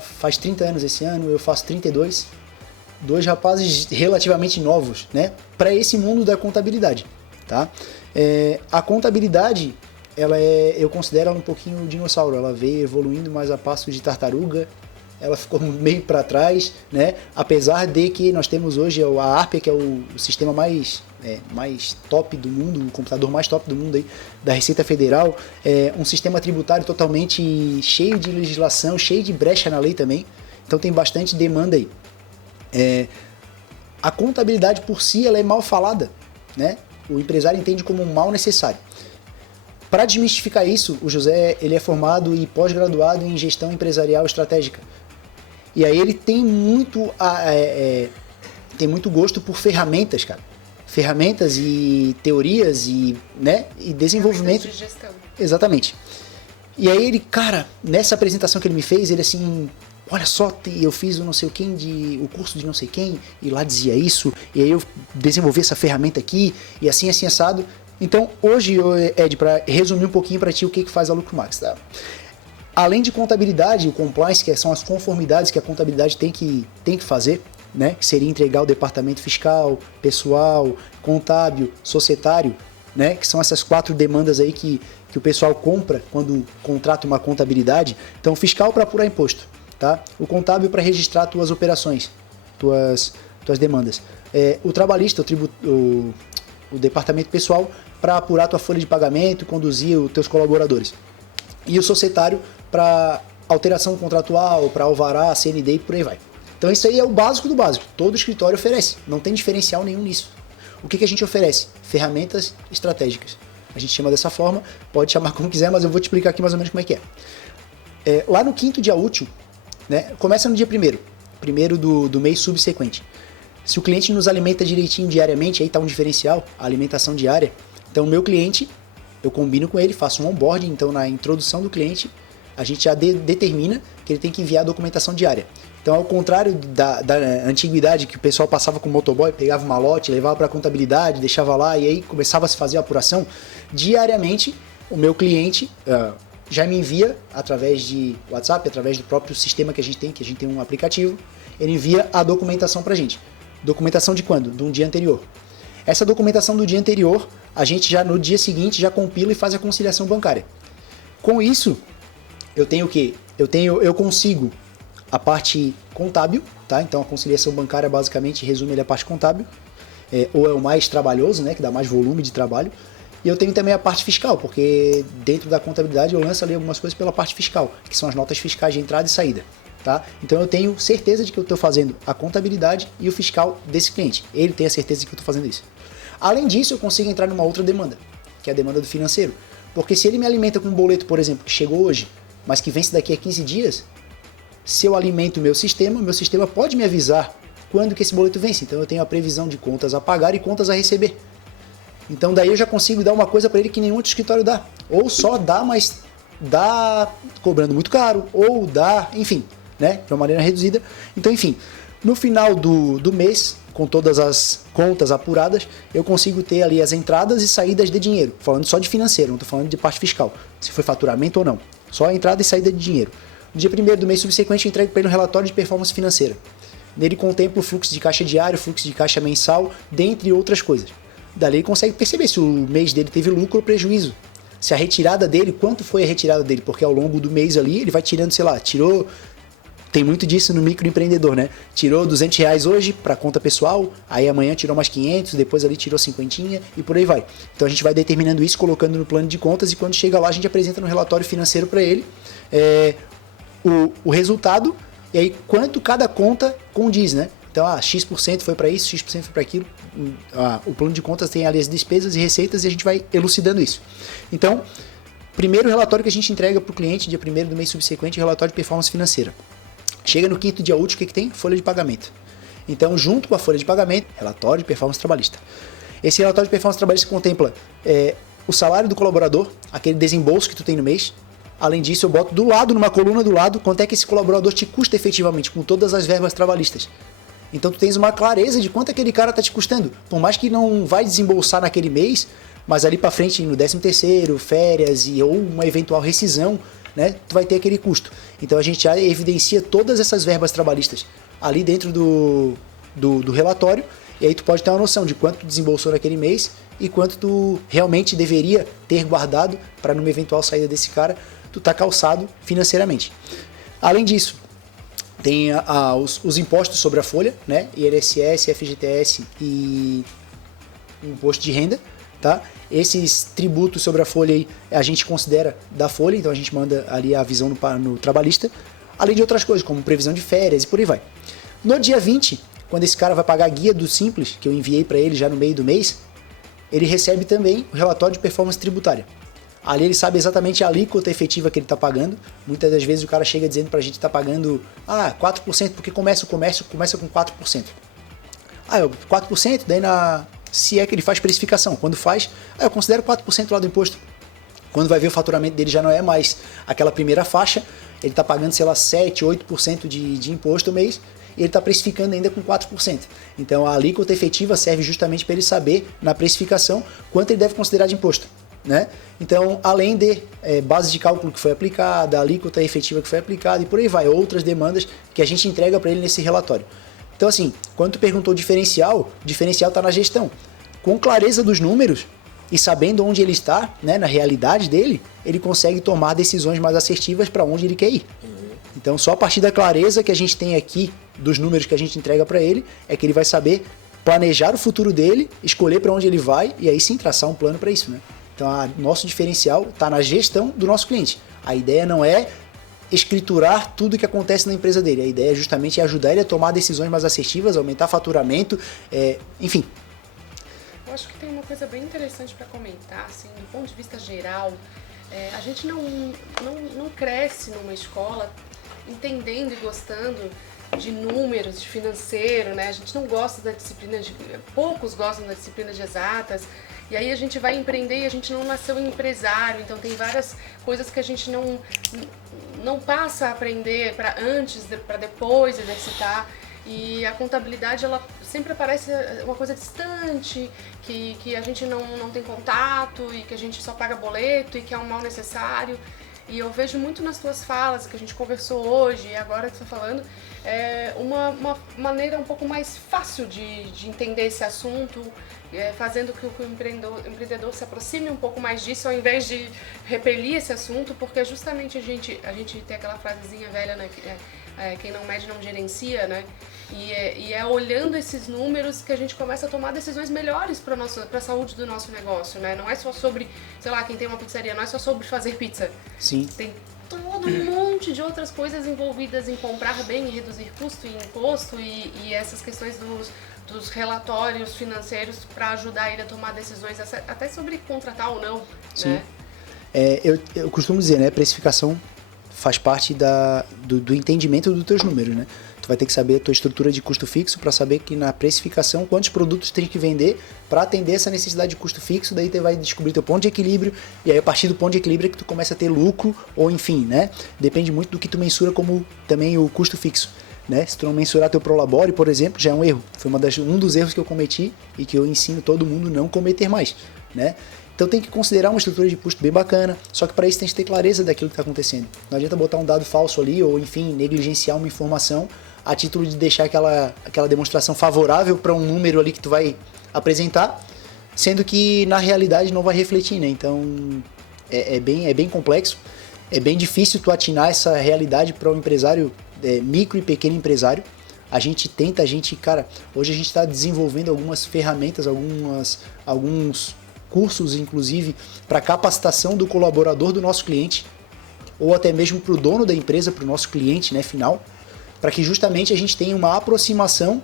faz 30 anos esse ano, eu faço 32, 2 rapazes relativamente novos, né, para esse mundo da contabilidade, tá? A contabilidade, eu considero ela um pouquinho dinossauro, ela veio evoluindo mais a passo de tartaruga, ela ficou meio para trás, né? Apesar de que nós temos hoje a Arpia, que é o sistema mais top do mundo, o computador mais top do mundo aí, da Receita Federal, um sistema tributário totalmente cheio de legislação, cheio de brecha na lei também, então tem bastante demanda aí. A contabilidade por si, ela é mal falada, né? O empresário entende como um mal necessário. Para desmistificar isso, o José ele é formado e pós-graduado em gestão empresarial estratégica. E aí ele tem muito gosto por ferramentas, cara. Ferramentas e teorias e desenvolvimento. De gestão. Exatamente. E aí ele, cara, nessa apresentação que ele me fez, ele assim, olha só, eu fiz o não sei o quem, o curso de não sei quem, e lá dizia isso, e aí eu desenvolvi essa ferramenta aqui, e assim, assado. Então, hoje, Ed, para resumir um pouquinho para ti o que faz a LucroMax, tá? Além de contabilidade, o compliance, que são as conformidades que a contabilidade tem que fazer, né? Que seria entregar o departamento fiscal, pessoal, contábil, societário, né? Que são essas 4 demandas aí que o pessoal compra quando contrata uma contabilidade. Então, fiscal para apurar imposto, tá? O contábil para registrar tuas operações, tuas demandas. O trabalhista, o departamento pessoal para apurar tua folha de pagamento, conduzir os teus colaboradores. E o societário para alteração contratual, para alvará, CND e por aí vai. Então isso aí é o básico do básico. Todo escritório oferece. Não tem diferencial nenhum nisso. O que a gente oferece? Ferramentas estratégicas. A gente chama dessa forma, pode chamar como quiser, mas eu vou te explicar aqui mais ou menos como é que é. Lá no 5º dia útil, né, começa no dia 1º do mês subsequente. Se o cliente nos alimenta direitinho diariamente, aí está um diferencial, a alimentação diária. Então o meu cliente, eu combino com ele, faço um onboarding, então na introdução do cliente, a gente já determina que ele tem que enviar a documentação diária. Então, ao contrário da antiguidade, que o pessoal passava com o motoboy, pegava uma lote, levava para a contabilidade, deixava lá e aí começava a se fazer a apuração, diariamente o meu cliente já me envia através de WhatsApp, através do próprio sistema que a gente tem um aplicativo, ele envia a documentação para a gente. Documentação de quando? De um dia anterior. Essa documentação do dia anterior, a gente já no dia seguinte já compila e faz a conciliação bancária. Com isso, eu tenho o quê? Eu consigo a parte contábil, tá? Então a conciliação bancária basicamente resume a parte contábil, ou é o mais trabalhoso, né? Que dá mais volume de trabalho. E eu tenho também a parte fiscal, porque dentro da contabilidade eu lanço ali algumas coisas pela parte fiscal, que são as notas fiscais de entrada e saída. Tá? Então eu tenho certeza de que eu estou fazendo a contabilidade e o fiscal desse cliente. Ele tem a certeza de que eu estou fazendo isso. Além disso, eu consigo entrar numa outra demanda, que é a demanda do financeiro. Porque se ele me alimenta com um boleto, por exemplo, que chegou hoje, mas que vence daqui a 15 dias, se eu alimento o meu sistema pode me avisar quando que esse boleto vence. Então eu tenho a previsão de contas a pagar e contas a receber. Então daí eu já consigo dar uma coisa para ele que nenhum outro escritório dá. Ou só dá, mas dá cobrando muito caro, ou dá, enfim, né, de uma maneira reduzida. Então, enfim, no final do mês, com todas as contas apuradas, eu consigo ter ali as entradas e saídas de dinheiro. Falando só de financeiro, não estou falando de parte fiscal, se foi faturamento ou não. Só a entrada e saída de dinheiro. No dia 1º do mês subsequente, eu entrego para ele um relatório de performance financeira. Nele contempla o fluxo de caixa diário, fluxo de caixa mensal, dentre outras coisas. Dali ele consegue perceber se o mês dele teve lucro ou prejuízo. Se a retirada dele, quanto foi a retirada dele, porque ao longo do mês ali, ele vai tirando, sei lá, tem muito disso no microempreendedor, né? Tirou R$200 hoje para conta pessoal, aí amanhã tirou mais 500, depois ali tirou 50 e por aí vai. Então a gente vai determinando isso, colocando no plano de contas e quando chega lá a gente apresenta no relatório financeiro para ele o resultado e aí quanto cada conta condiz, né? Então, X% foi para isso, X% foi para aquilo. O plano de contas tem ali as despesas e receitas e a gente vai elucidando isso. Então, primeiro relatório que a gente entrega para o cliente, dia 1º do mês subsequente, relatório de performance financeira. Chega no 5º dia útil, o que tem? Folha de pagamento. Então, junto com a folha de pagamento, relatório de performance trabalhista. Esse relatório de performance trabalhista contempla o salário do colaborador, aquele desembolso que tu tem no mês. Além disso, eu boto do lado, numa coluna do lado, quanto é que esse colaborador te custa efetivamente, com todas as verbas trabalhistas. Então, tu tens uma clareza de quanto aquele cara está te custando. Por mais que não vai desembolsar naquele mês, mas ali para frente, no 13º, férias ou uma eventual rescisão, né, tu vai ter aquele custo. Então a gente já evidencia todas essas verbas trabalhistas ali dentro do relatório, e aí tu pode ter uma noção de quanto tu desembolsou naquele mês e quanto tu realmente deveria ter guardado para numa eventual saída desse cara, tu tá calçado financeiramente. Além disso, tem os impostos sobre a folha, né, INSS, FGTS e imposto de renda, tá? Esses tributos sobre a folha aí, a gente considera da folha, então a gente manda ali a visão no trabalhista, além de outras coisas, como previsão de férias e por aí vai. No dia 20, quando esse cara vai pagar a guia do Simples, que eu enviei para ele já no meio do mês, ele recebe também o relatório de performance tributária. Ali ele sabe exatamente a alíquota efetiva que ele está pagando. Muitas das vezes o cara chega dizendo para a gente que está pagando 4%, porque começa o comércio começa com 4%. 4%, daí se é que ele faz precificação. Quando faz, eu considero 4% lá do imposto. Quando vai ver o faturamento dele já não é mais aquela primeira faixa, ele está pagando, sei lá, 7, 8% de imposto ao mês, e ele está precificando ainda com 4%. Então a alíquota efetiva serve justamente para ele saber, na precificação, quanto ele deve considerar de imposto, né? Então, além de base de cálculo que foi aplicada, a alíquota efetiva que foi aplicada e por aí vai, outras demandas que a gente entrega para ele nesse relatório. Então, assim, quando tu perguntou o diferencial está na gestão. Com clareza dos números e sabendo onde ele está, né, na realidade dele, ele consegue tomar decisões mais assertivas para onde ele quer ir. Então, só a partir da clareza que a gente tem aqui, dos números que a gente entrega para ele, é que ele vai saber planejar o futuro dele, escolher para onde ele vai e aí sim traçar um plano para isso, né? Então, nosso diferencial está na gestão do nosso cliente. A ideia não é escriturar tudo que acontece na empresa dele. A ideia é justamente ajudar ele a tomar decisões mais assertivas, aumentar faturamento, enfim. Eu acho que tem uma coisa bem interessante para comentar, assim, do ponto de vista geral. A gente não cresce numa escola entendendo e gostando de números, de financeiro, né? A gente não gosta da disciplina poucos gostam da disciplina de exatas. E aí a gente vai empreender e a gente não nasceu empresário, então tem várias coisas que a gente não passa a aprender para antes, para depois exercitar. E a contabilidade, ela sempre parece uma coisa distante, que a gente não tem contato e que a gente só paga boleto e que é um mal necessário. E eu vejo muito nas tuas falas, que a gente conversou hoje e agora que você está falando, uma maneira um pouco mais fácil de entender esse assunto, fazendo que o empreendedor se aproxime um pouco mais disso, ao invés de repelir esse assunto, porque justamente a gente tem aquela frasezinha velha, né, quem não mede não gerencia, né? E é olhando esses números que a gente começa a tomar decisões melhores para a saúde do nosso negócio, né? Não é só sobre, sei lá, quem tem uma pizzaria, não é só sobre fazer pizza. Sim. Tem todo um monte de outras coisas envolvidas em comprar bem e reduzir custo e imposto e essas questões dos relatórios financeiros para ajudar ele a tomar decisões até sobre contratar ou não, Sim. né? Eu costumo dizer, né, precificação faz parte do entendimento dos teus números, né? Tu vai ter que saber a tua estrutura de custo fixo para saber que na precificação quantos produtos tem que vender para atender essa necessidade de custo fixo, daí tu vai descobrir teu ponto de equilíbrio e aí a partir do ponto de equilíbrio é que tu começa a ter lucro ou enfim, né? Depende muito do que tu mensura como também o custo fixo, né? Se tu não mensurar teu prolabore, por exemplo, já é um erro. Foi um dos erros que eu cometi e que eu ensino todo mundo não cometer mais, né? Então tem que considerar uma estrutura de custo bem bacana, só que para isso tem que ter clareza daquilo que está acontecendo. Não adianta botar um dado falso ali ou, enfim, negligenciar uma informação a título de deixar aquela demonstração favorável para um número ali que tu vai apresentar, sendo que na realidade não vai refletir, né? Então é bem complexo, é bem difícil tu atinar essa realidade para um empresário micro e pequeno empresário. Cara, hoje a gente está desenvolvendo algumas ferramentas, alguns cursos, inclusive, para capacitação do colaborador do nosso cliente, ou até mesmo para o dono da empresa, para o nosso cliente, né, final, para que justamente a gente tenha uma aproximação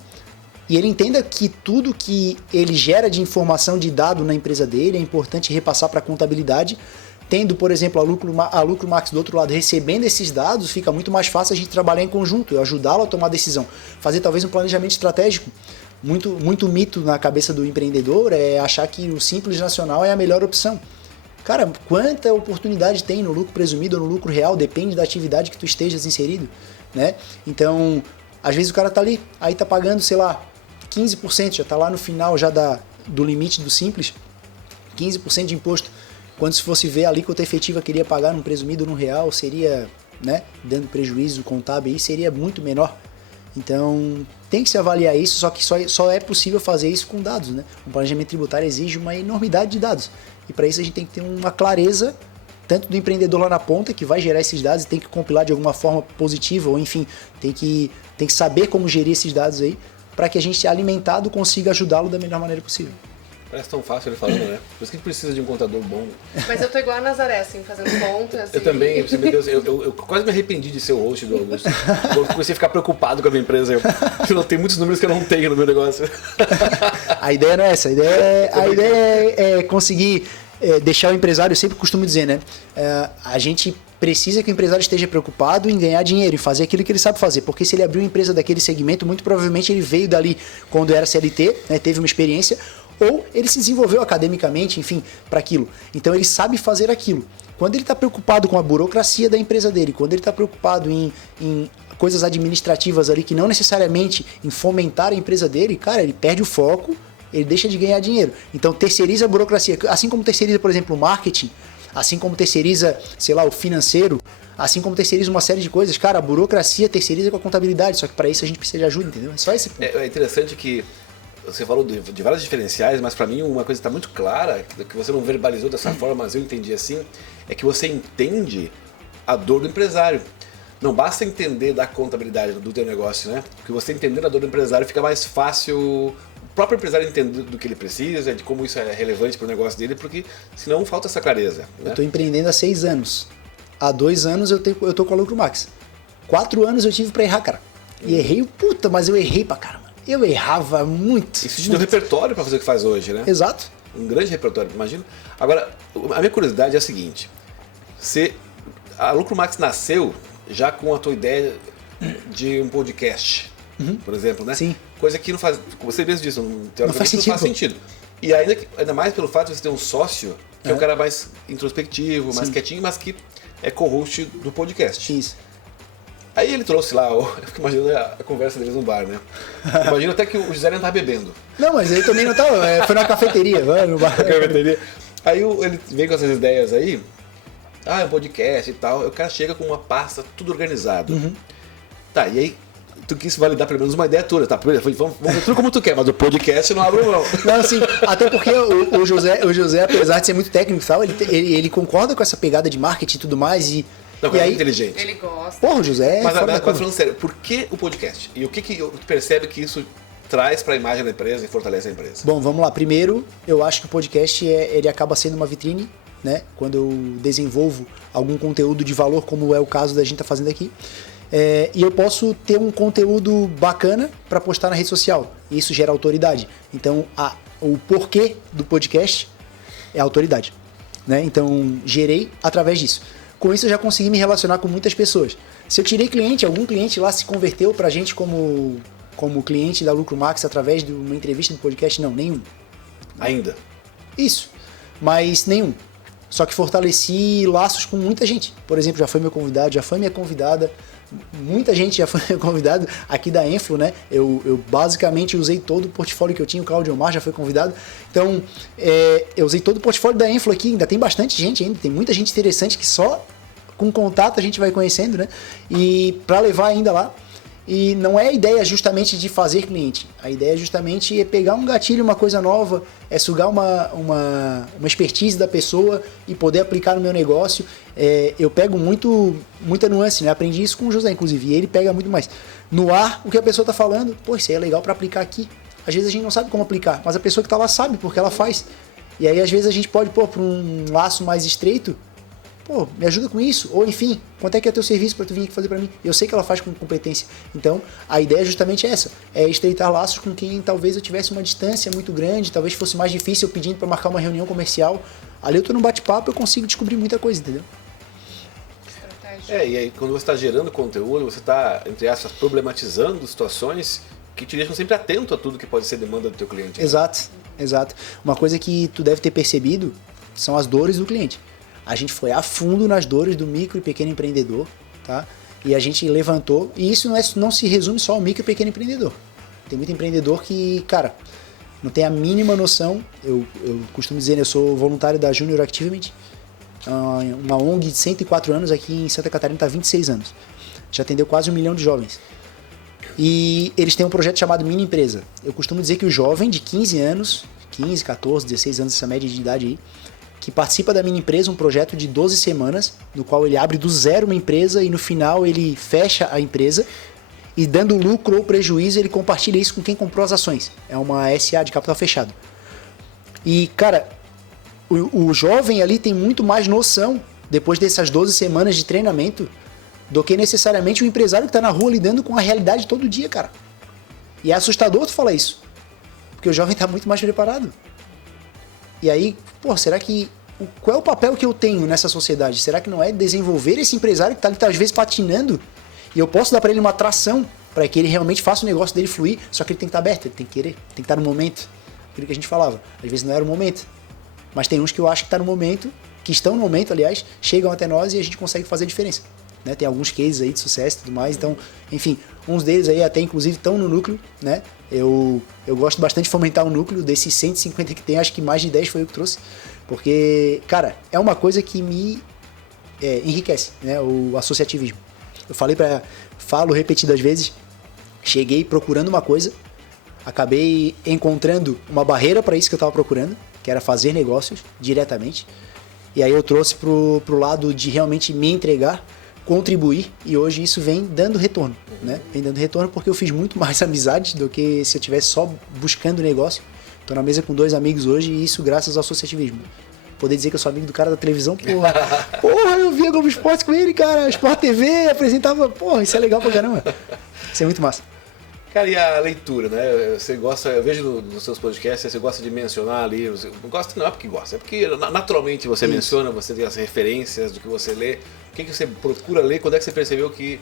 e ele entenda que tudo que ele gera de informação, de dado na empresa dele, é importante repassar para a contabilidade. Tendo, por exemplo, a Lucro Max do outro lado recebendo esses dados, fica muito mais fácil a gente trabalhar em conjunto, eu ajudá-lo a tomar decisão, fazer talvez um planejamento estratégico. Muito mito na cabeça do empreendedor é achar que o Simples Nacional é a melhor opção. Cara, quanta oportunidade tem no lucro presumido ou no lucro real, depende da atividade que tu estejas inserido, né? Então, às vezes o cara tá ali, aí tá pagando, sei lá, 15%, já tá lá no final já do limite do Simples, 15% de imposto, quando se fosse ver a alíquota efetiva que iria pagar num presumido ou no real, seria, né, dando prejuízo contábil aí, seria muito menor. Então, tem que se avaliar isso, só que só é possível fazer isso com dados, né? Um planejamento tributário exige uma enormidade de dados. E para isso a gente tem que ter uma clareza, tanto do empreendedor lá na ponta, que vai gerar esses dados e tem que compilar de alguma forma positiva, ou enfim, tem que saber como gerir esses dados aí, para que a gente, alimentado, consiga ajudá-lo da melhor maneira possível. Parece tão fácil ele falando, né? Por isso que a gente precisa de um contador bom. Mas eu tô igual a Nazaré, assim, fazendo contas. Eu também, meu Deus, eu quase me arrependi de ser o host do Augusto. Eu comecei a ficar preocupado com a minha empresa. Eu tenho muitos números que eu não tenho no meu negócio. A ideia não é essa, a ideia é conseguir deixar o empresário, eu sempre costumo dizer, né? A gente precisa que o empresário esteja preocupado em ganhar dinheiro, em fazer aquilo que ele sabe fazer, porque se ele abriu uma empresa daquele segmento, muito provavelmente ele veio dali quando era CLT, né, teve uma experiência, ou ele se desenvolveu academicamente, enfim, para aquilo. Então ele sabe fazer aquilo. Quando ele está preocupado com a burocracia da empresa dele, quando ele está preocupado em coisas administrativas ali que não necessariamente em fomentar a empresa dele, cara, ele perde o foco, ele deixa de ganhar dinheiro. Então terceiriza a burocracia, assim como terceiriza, por exemplo, o marketing, assim como terceiriza, sei lá, o financeiro, assim como terceiriza uma série de coisas. Cara, a burocracia terceiriza com a contabilidade, só que para isso a gente precisa de ajuda, entendeu? É só esse ponto. É interessante que você falou de vários diferenciais, mas para mim uma coisa que está muito clara, que você não verbalizou dessa forma, mas eu entendi assim, é que você entende a dor do empresário. Não basta entender da contabilidade do teu negócio, né? Porque você entendendo a dor do empresário fica mais fácil o próprio empresário entender do que ele precisa, de como isso é relevante para o negócio dele, porque senão falta essa clareza. Né? Eu estou empreendendo há 6 anos. Há 2 anos eu tô com a Lucro Max. 4 anos eu tive para errar, cara. E errei, puta, mas eu errei pra caramba. Eu errava muito. Isso te deu repertório para fazer o que faz hoje, né? Exato. Um grande repertório, imagina. Agora, a minha curiosidade é a seguinte. A Lucro Max nasceu já com a tua ideia de um podcast, por exemplo, né? Sim. Coisa que não faz, como você mesmo disse, Não faz sentido. E ainda mais pelo fato de você ter um sócio que é um cara mais introspectivo, mais quietinho, mas que é co-host do podcast. Isso. Aí ele trouxe lá, eu fico imaginando a conversa deles no bar, né? Imagino até que o José não tava bebendo. Não, mas ele também não tava, foi na cafeteria, no bar. Aí ele vem com essas ideias aí, é um podcast e tal, aí o cara chega com uma pasta, tudo organizado. Tá, e aí tu quis validar pelo menos uma ideia toda, tá? Vamos ver tudo como tu quer, mas o podcast não abre mão. Não, assim, até porque o José, apesar de ser muito técnico e tal, ele concorda com essa pegada de marketing e tudo mais, Não, e é aí, inteligente. Ele gosta. porra, o José é Mas fora da curva. falando sério, por que o podcast? E o que tu percebe que isso traz para a imagem da empresa e fortalece a empresa? Bom, vamos lá. Primeiro, eu acho que o podcast ele acaba sendo uma vitrine, né? Quando eu desenvolvo algum conteúdo de valor, como é o caso da gente estar fazendo aqui. E eu posso ter um conteúdo bacana para postar na rede social. E isso gera autoridade. Então, o porquê do podcast é a autoridade, né? Então, gerei através disso. Com isso, eu já consegui me relacionar com muitas pessoas. Se eu tirei cliente, algum cliente lá se converteu pra gente como cliente da Lucro Max através de uma entrevista do podcast? Não, nenhum. Ainda. Isso, mas nenhum. Só que fortaleci laços com muita gente. Por exemplo, já foi meu convidado, já foi minha convidada. Muita gente já foi meu convidado aqui da Enflo, né? Eu basicamente usei todo o portfólio que eu tinha. O Claudio Omar já foi convidado. Então, eu usei todo o portfólio da Enflo aqui. Ainda tem bastante gente ainda. Tem muita gente interessante que só com contato a gente vai conhecendo, né? E para levar ainda lá. E não é a ideia justamente de fazer cliente. A ideia justamente é pegar um gatilho, uma coisa nova, é sugar uma expertise da pessoa e poder aplicar no meu negócio. Eu pego muita nuance, né? Aprendi isso com o José, inclusive, e ele pega muito mais. No ar, o que a pessoa está falando, pô, isso aí é legal para aplicar aqui. Às vezes a gente não sabe como aplicar, mas a pessoa que está lá sabe, porque ela faz. E aí, às vezes, a gente pode, pôr para um laço mais estreito, pô, me ajuda com isso, ou enfim, quanto é que é teu serviço para tu vir aqui fazer para mim? Eu sei que ela faz com competência. Então, a ideia é justamente essa, é estreitar laços com quem talvez eu tivesse uma distância muito grande, talvez fosse mais difícil pedindo para marcar uma reunião comercial. Ali eu tô num bate-papo, eu consigo descobrir muita coisa, entendeu? Estratégia. E aí quando você está gerando conteúdo, você está, entre aspas, problematizando situações que te deixam sempre atento a tudo que pode ser demanda do teu cliente. Né? Exato. Uma coisa que tu deve ter percebido são as dores do cliente. A gente foi a fundo nas dores do micro e pequeno empreendedor, tá? E a gente levantou, e isso não se resume só ao micro e pequeno empreendedor. Tem muito empreendedor que, cara, não tem a mínima noção. Eu costumo dizer, eu sou voluntário da Junior Activement, uma ONG de 104 anos aqui em Santa Catarina, está há 26 anos. Já atendeu quase 1 milhão de jovens. E eles têm um projeto chamado Mini Empresa. Eu costumo dizer que o jovem de 15 anos, 15, 14, 16 anos, essa média de idade aí, que participa da Mini Empresa, um projeto de 12 semanas, no qual ele abre do zero uma empresa e no final ele fecha a empresa e dando lucro ou prejuízo ele compartilha isso com quem comprou as ações. É uma SA de capital fechado. E, cara, o jovem ali tem muito mais noção, depois dessas 12 semanas de treinamento, do que necessariamente o empresário que está na rua lidando com a realidade todo dia, cara. E é assustador tu falar isso, porque o jovem está muito mais preparado. E aí, pô, será que... Qual é o papel que eu tenho nessa sociedade? Será que não é desenvolver esse empresário que está ali, às vezes, patinando, e eu posso dar para ele uma atração para que ele realmente faça o negócio dele fluir, só que ele tem que estar aberto, ele tem que querer, tem que estar no momento. Aquilo que a gente falava, às vezes não era o momento. Mas tem uns que eu acho que está no momento que estão no momento, aliás, chegam até nós e a gente consegue fazer diferença. Né? Tem alguns cases aí de sucesso e tudo mais, então, enfim, uns deles aí até inclusive estão no núcleo, né? Eu gosto bastante de fomentar o núcleo, desses 150 que tem, acho que mais de 10 foi eu que trouxe, porque, cara, é uma coisa que me enriquece, né? O associativismo. Falo repetidas vezes, cheguei procurando uma coisa, acabei encontrando uma barreira para isso que eu estava procurando, que era fazer negócios diretamente, e aí eu trouxe pro lado de realmente me entregar, contribuir, e hoje isso vem dando retorno, né? Vem dando retorno porque eu fiz muito mais amizades do que se eu estivesse só buscando negócio. Tô na mesa com 2 amigos hoje e isso graças ao associativismo. Poder dizer que eu sou amigo do cara da televisão, porra, eu via Globo Esporte com ele, cara, Sport TV, apresentava, porra, isso é legal pra caramba. Isso é muito massa. Cara, e a leitura, né? Você gosta, eu vejo nos seus podcasts, você gosta de mencionar livros. Não gosta não é porque gosta, é porque naturalmente você menciona, você tem as referências do que você lê. O que você procura ler? Quando é que você percebeu que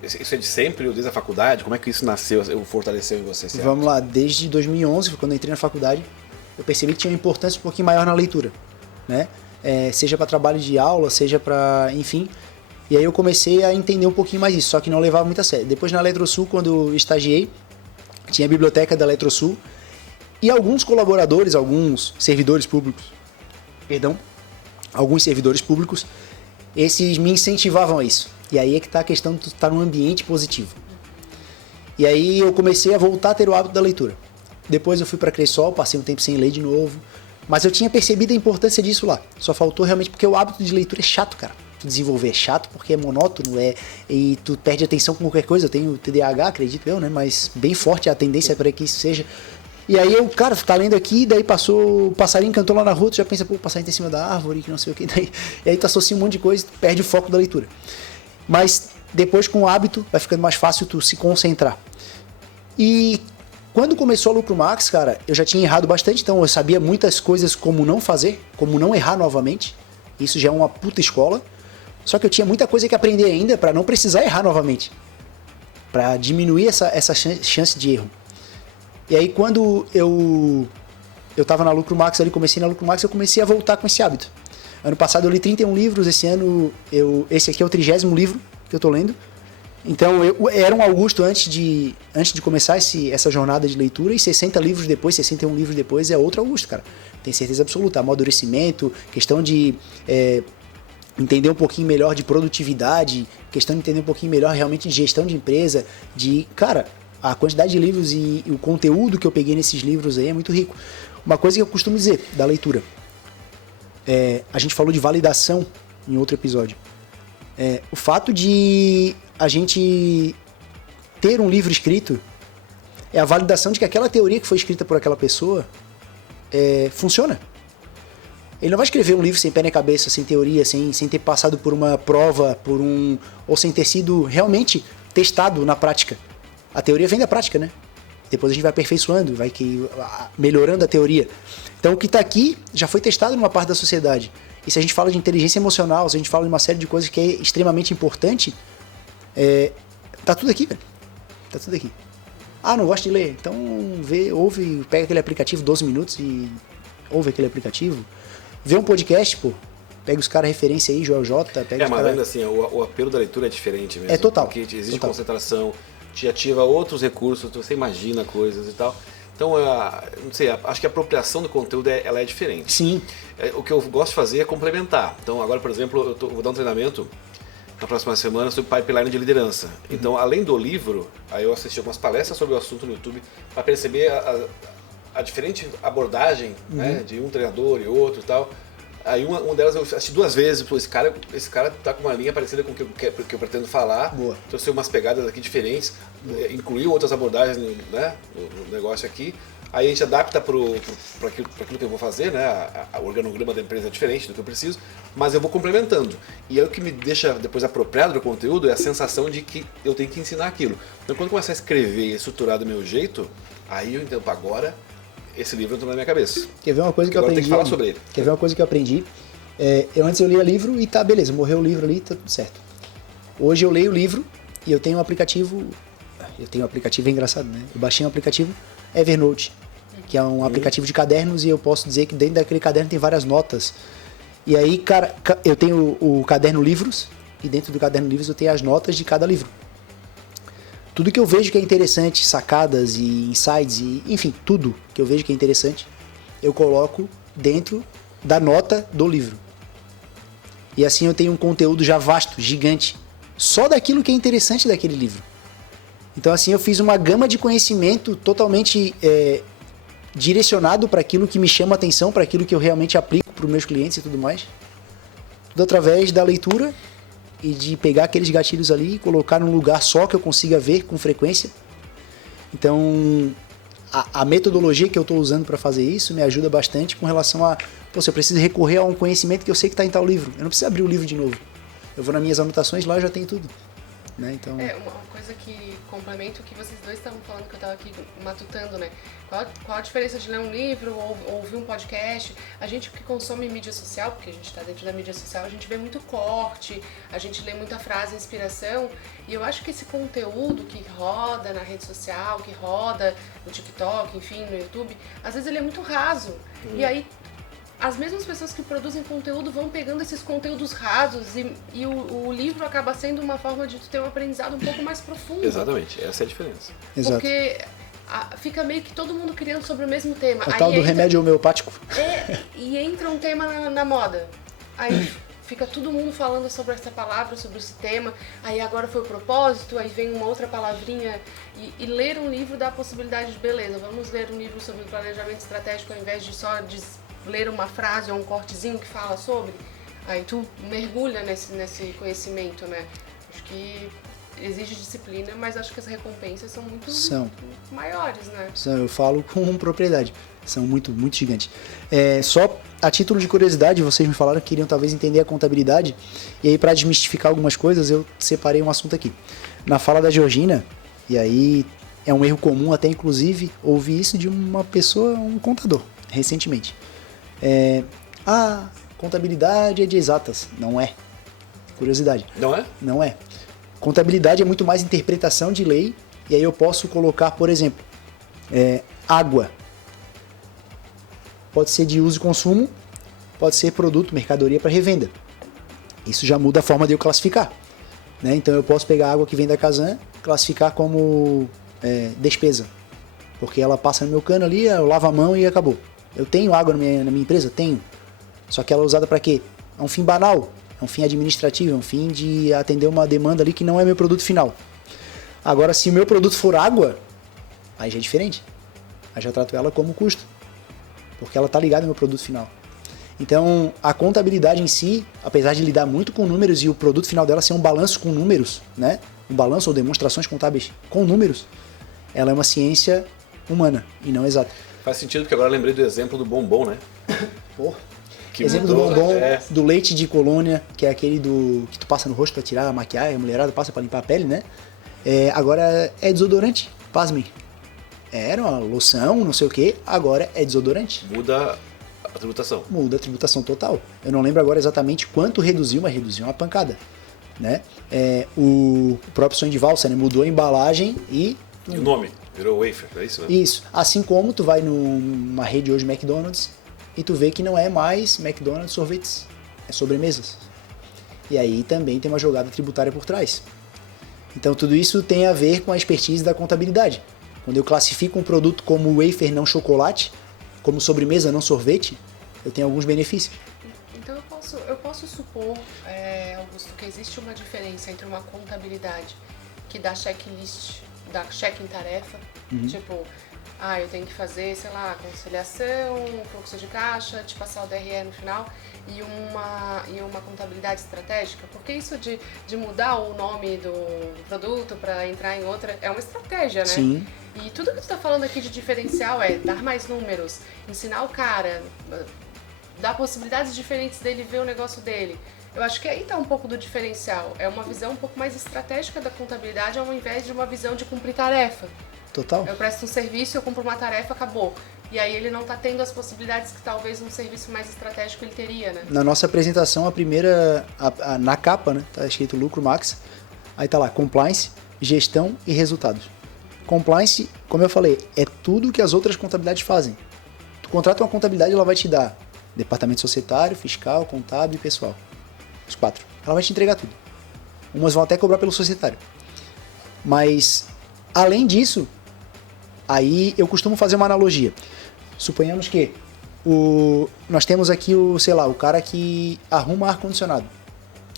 isso é de sempre, desde a faculdade? Como é que isso nasceu, fortaleceu em você? Vamos lá, desde 2011, quando eu entrei na faculdade, eu percebi que tinha uma importância um pouquinho maior na leitura, né? Seja para trabalho de aula, seja para, enfim. E aí eu comecei a entender um pouquinho mais isso, só que não levava muito a sério. Depois na Eletrosul, quando eu estagiei, tinha a biblioteca da Eletrosul e alguns colaboradores, alguns servidores públicos, esses me incentivavam a isso. E aí é que está a questão de estar num ambiente positivo. E aí eu comecei a voltar a ter o hábito da leitura. Depois eu fui para Cressol, passei um tempo sem ler de novo, mas eu tinha percebido a importância disso lá. Só faltou realmente porque o hábito de leitura é chato, cara. Tu desenvolver é chato porque é monótono, e tu perde atenção com qualquer coisa. Eu tenho TDAH, acredito eu, né? Mas bem forte a tendência para que isso seja. E aí eu, cara, tá lendo aqui, daí passou, o passarinho cantou lá na rua, tu já pensa, pô, o passarinho tá em cima da árvore, que não sei o que, daí, e aí tu associa um monte de coisa, tu perde o foco da leitura. Mas depois com o hábito vai ficando mais fácil tu se concentrar. E quando começou a Lucro Max, cara, eu já tinha errado bastante, então eu sabia muitas coisas como não fazer, como não errar novamente. Isso já é uma puta escola. Só que eu tinha muita coisa que aprender ainda para não precisar errar novamente, para diminuir essa chance de erro. E aí quando eu tava na Lucro Max ali, comecei na Lucro Max, eu comecei a voltar com esse hábito. Ano passado eu li 31 livros, esse ano esse aqui é o 30º livro que eu tô lendo. Então eu era um Augusto antes de começar essa jornada de leitura, e 60 livros depois, 61 livros depois é outro Augusto, cara. Tenho certeza absoluta, amadurecimento, questão de entender um pouquinho melhor de produtividade, questão de entender um pouquinho melhor realmente de gestão de empresa, cara, a quantidade de livros e o conteúdo que eu peguei nesses livros aí é muito rico. Uma coisa que eu costumo dizer da leitura, a gente falou de validação em outro episódio. O fato de a gente ter um livro escrito é a validação de que aquela teoria que foi escrita por aquela pessoa funciona. Ele não vai escrever um livro sem pé nem cabeça, sem teoria, sem ter passado por uma prova, ou sem ter sido realmente testado na prática. A teoria vem da prática, né? Depois a gente vai aperfeiçoando, vai melhorando a teoria. Então o que está aqui já foi testado numa parte da sociedade. E se a gente fala de inteligência emocional, se a gente fala de uma série de coisas que é extremamente importante, tá tudo aqui, velho. Tá tudo aqui. Ah, não gosto de ler? Então ouve, pega aquele aplicativo 12 minutos e ouve aquele aplicativo. Vê um podcast, pô. Pega os caras referência aí, Joel J. Pega mas ainda assim, o apelo da leitura é diferente mesmo. Total. Porque existe total. Concentração, te ativa outros recursos, você imagina coisas e tal. Então, não sei, acho que a apropriação do conteúdo ela é diferente. Sim. O que eu gosto de fazer é complementar. Então, agora, por exemplo, vou dar um treinamento na próxima semana sobre pipeline de liderança. Então, além do livro, aí eu assisti algumas palestras sobre o assunto no YouTube para perceber a diferente abordagem, né, de um treinador e outro e tal. Aí uma delas eu assisti 2 vezes, pô, esse cara tá com uma linha parecida com o que eu pretendo falar. Boa. Trouxe umas pegadas aqui diferentes, incluiu outras abordagens, né, no negócio aqui. Aí a gente adapta para aquilo que eu vou fazer, né? O organograma da empresa é diferente do que eu preciso, mas eu vou complementando. E aí o que me deixa depois apropriado do conteúdo é a sensação de que eu tenho que ensinar aquilo. Então quando eu começar a escrever e estruturar do meu jeito, aí eu entendo, agora esse livro entrou na minha cabeça. Quer ver uma coisa que eu aprendi? Tem que falar sobre ele. Quer ver uma coisa que eu aprendi? Antes eu lia livro e tá, beleza, morreu o livro ali, tá tudo certo. Hoje eu leio o livro e eu tenho um aplicativo. É engraçado, né? Eu baixei um aplicativo Evernote, que é um aplicativo de cadernos, e eu posso dizer que dentro daquele caderno tem várias notas. E aí, cara, eu tenho o caderno livros, e dentro do caderno livros eu tenho as notas de cada livro. Tudo que eu vejo que é interessante, sacadas e insights, e enfim, tudo que eu vejo que é interessante, eu coloco dentro da nota do livro. E assim eu tenho um conteúdo já vasto, gigante, só daquilo que é interessante daquele livro. Então assim eu fiz uma gama de conhecimento totalmente direcionado para aquilo que me chama a atenção, para aquilo que eu realmente aplico para os meus clientes e tudo mais. Tudo através da leitura e de pegar aqueles gatilhos ali e colocar num lugar só que eu consiga ver com frequência. Então a metodologia que eu estou usando para fazer isso me ajuda bastante com relação a, se eu preciso recorrer a um conhecimento que eu sei que está em tal livro, eu não preciso abrir o livro de novo. Eu vou nas minhas anotações, lá eu já tenho tudo. Né? Então... uma coisa que complementa o que vocês dois estavam falando, que eu estava aqui matutando, né? Qual a diferença de ler um livro ou ouvir um podcast? A gente que consome mídia social, porque a gente está dentro da mídia social, a gente vê muito corte, a gente lê muita frase, inspiração, e eu acho que esse conteúdo que roda na rede social, que roda no TikTok, enfim, no YouTube, às vezes ele é muito raso. E aí as mesmas pessoas que produzem conteúdo vão pegando esses conteúdos rasos e o livro acaba sendo uma forma de tu ter um aprendizado um pouco mais profundo. Exatamente, essa é a diferença. Exato. Porque fica meio que todo mundo criando sobre o mesmo tema. O tal do remédio homeopático. E entra um tema na moda. Aí fica todo mundo falando sobre essa palavra, sobre esse tema. Aí agora foi o propósito, aí vem uma outra palavrinha. E ler um livro dá a possibilidade de, beleza, vamos ler um livro sobre planejamento estratégico ao invés de só ler uma frase ou um cortezinho que fala sobre. Aí tu mergulha nesse conhecimento, né? Acho que exige disciplina, mas acho que as recompensas são muito maiores, né? Eu falo com propriedade. São muito, muito gigantes. Só a título de curiosidade, vocês me falaram que queriam talvez entender a contabilidade. E aí, para desmistificar algumas coisas, eu separei um assunto aqui. Na fala da Georgina, e aí é um erro comum, até inclusive, ouvi isso de uma pessoa, um contador, recentemente. Contabilidade é de exatas. Não é. Curiosidade. Não é? Não é. Contabilidade é muito mais interpretação de lei, e aí eu posso colocar, por exemplo, água. Pode ser de uso e consumo, pode ser produto, mercadoria para revenda. Isso já muda a forma de eu classificar. Né? Então eu posso pegar a água que vem da Casan, classificar como despesa. Porque ela passa no meu cano ali, eu lavo a mão e acabou. Eu tenho água na minha empresa? Tenho. Só que ela é usada para quê? É um fim banal, é um fim administrativo, é um fim de atender uma demanda ali que não é meu produto final. Agora, se o meu produto for água, aí já é diferente. Aí já trato ela como custo, porque ela está ligada ao meu produto final. Então, a contabilidade em si, apesar de lidar muito com números e o produto final dela ser um balanço com números, né? Um balanço ou demonstrações contábeis com números, ela é uma ciência humana e não exata. Faz sentido, porque agora eu lembrei do exemplo do bombom, né? Porra. Exemplo do bombom, do leite de colônia, que é aquele que tu passa no rosto pra tirar a maquiagem, a mulherada passa pra limpar a pele, né? Agora é desodorante, pasmem. Era uma loção, não sei o que, agora é desodorante. Muda a tributação. Muda a tributação total. Eu não lembro agora exatamente quanto reduziu, mas reduziu uma pancada. Né? O próprio sonho de valsa, né? Mudou a embalagem e o nome? Virou wafer, é isso? Né? Isso. Assim como tu vai numa rede hoje McDonald's e tu vê que não é mais McDonald's sorvetes, é sobremesas. E aí também tem uma jogada tributária por trás. Então tudo isso tem a ver com a expertise da contabilidade. Quando eu classifico um produto como wafer não chocolate, como sobremesa não sorvete, eu tenho alguns benefícios. Então eu posso supor, Augusto, que existe uma diferença entre uma contabilidade que dá checklist, dá check em tarefa, tipo, eu tenho que fazer, sei lá, conciliação, fluxo de caixa, te passar o DRE no final, e uma contabilidade estratégica, porque isso de mudar o nome do produto para entrar em outra é uma estratégia, né? Sim. E tudo que tu tá falando aqui de diferencial é dar mais números, ensinar o cara, dar possibilidades diferentes dele ver o negócio dele. Eu acho que aí tá um pouco do diferencial. É uma visão um pouco mais estratégica da contabilidade ao invés de uma visão de cumprir tarefa. Total. Eu presto um serviço, eu cumpro uma tarefa, acabou. E aí ele não tá tendo as possibilidades que talvez um serviço mais estratégico ele teria, né? Na nossa apresentação, a primeira, na capa, né, tá escrito lucro max. Aí tá lá, compliance, gestão e resultados. Compliance, como eu falei, é tudo que as outras contabilidades fazem. Tu contrata uma contabilidade, ela vai te dar Departamento societário, fiscal, contábil e pessoal. Os 4. Ela vai te entregar tudo. Umas vão até cobrar pelo societário. Mas, além disso, aí eu costumo fazer uma analogia. Suponhamos que nós temos aqui o cara que arruma ar-condicionado.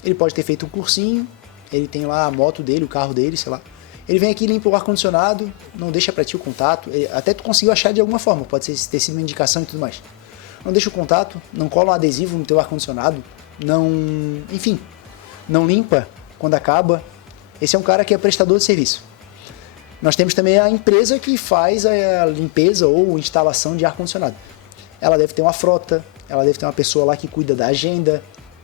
Ele pode ter feito um cursinho, ele tem lá a moto dele, o carro dele, sei lá. Ele vem aqui, limpa o ar-condicionado, não deixa pra ti o contato, até tu conseguiu achar de alguma forma, pode ter sido uma indicação e tudo mais. Não deixa o contato, não cola um adesivo no teu ar-condicionado, enfim, não limpa quando acaba. Esse é um cara que é prestador de serviço. Nós temos também a empresa que faz a limpeza ou instalação de ar-condicionado. Ela deve ter uma frota, ela deve ter uma pessoa lá que cuida da agenda,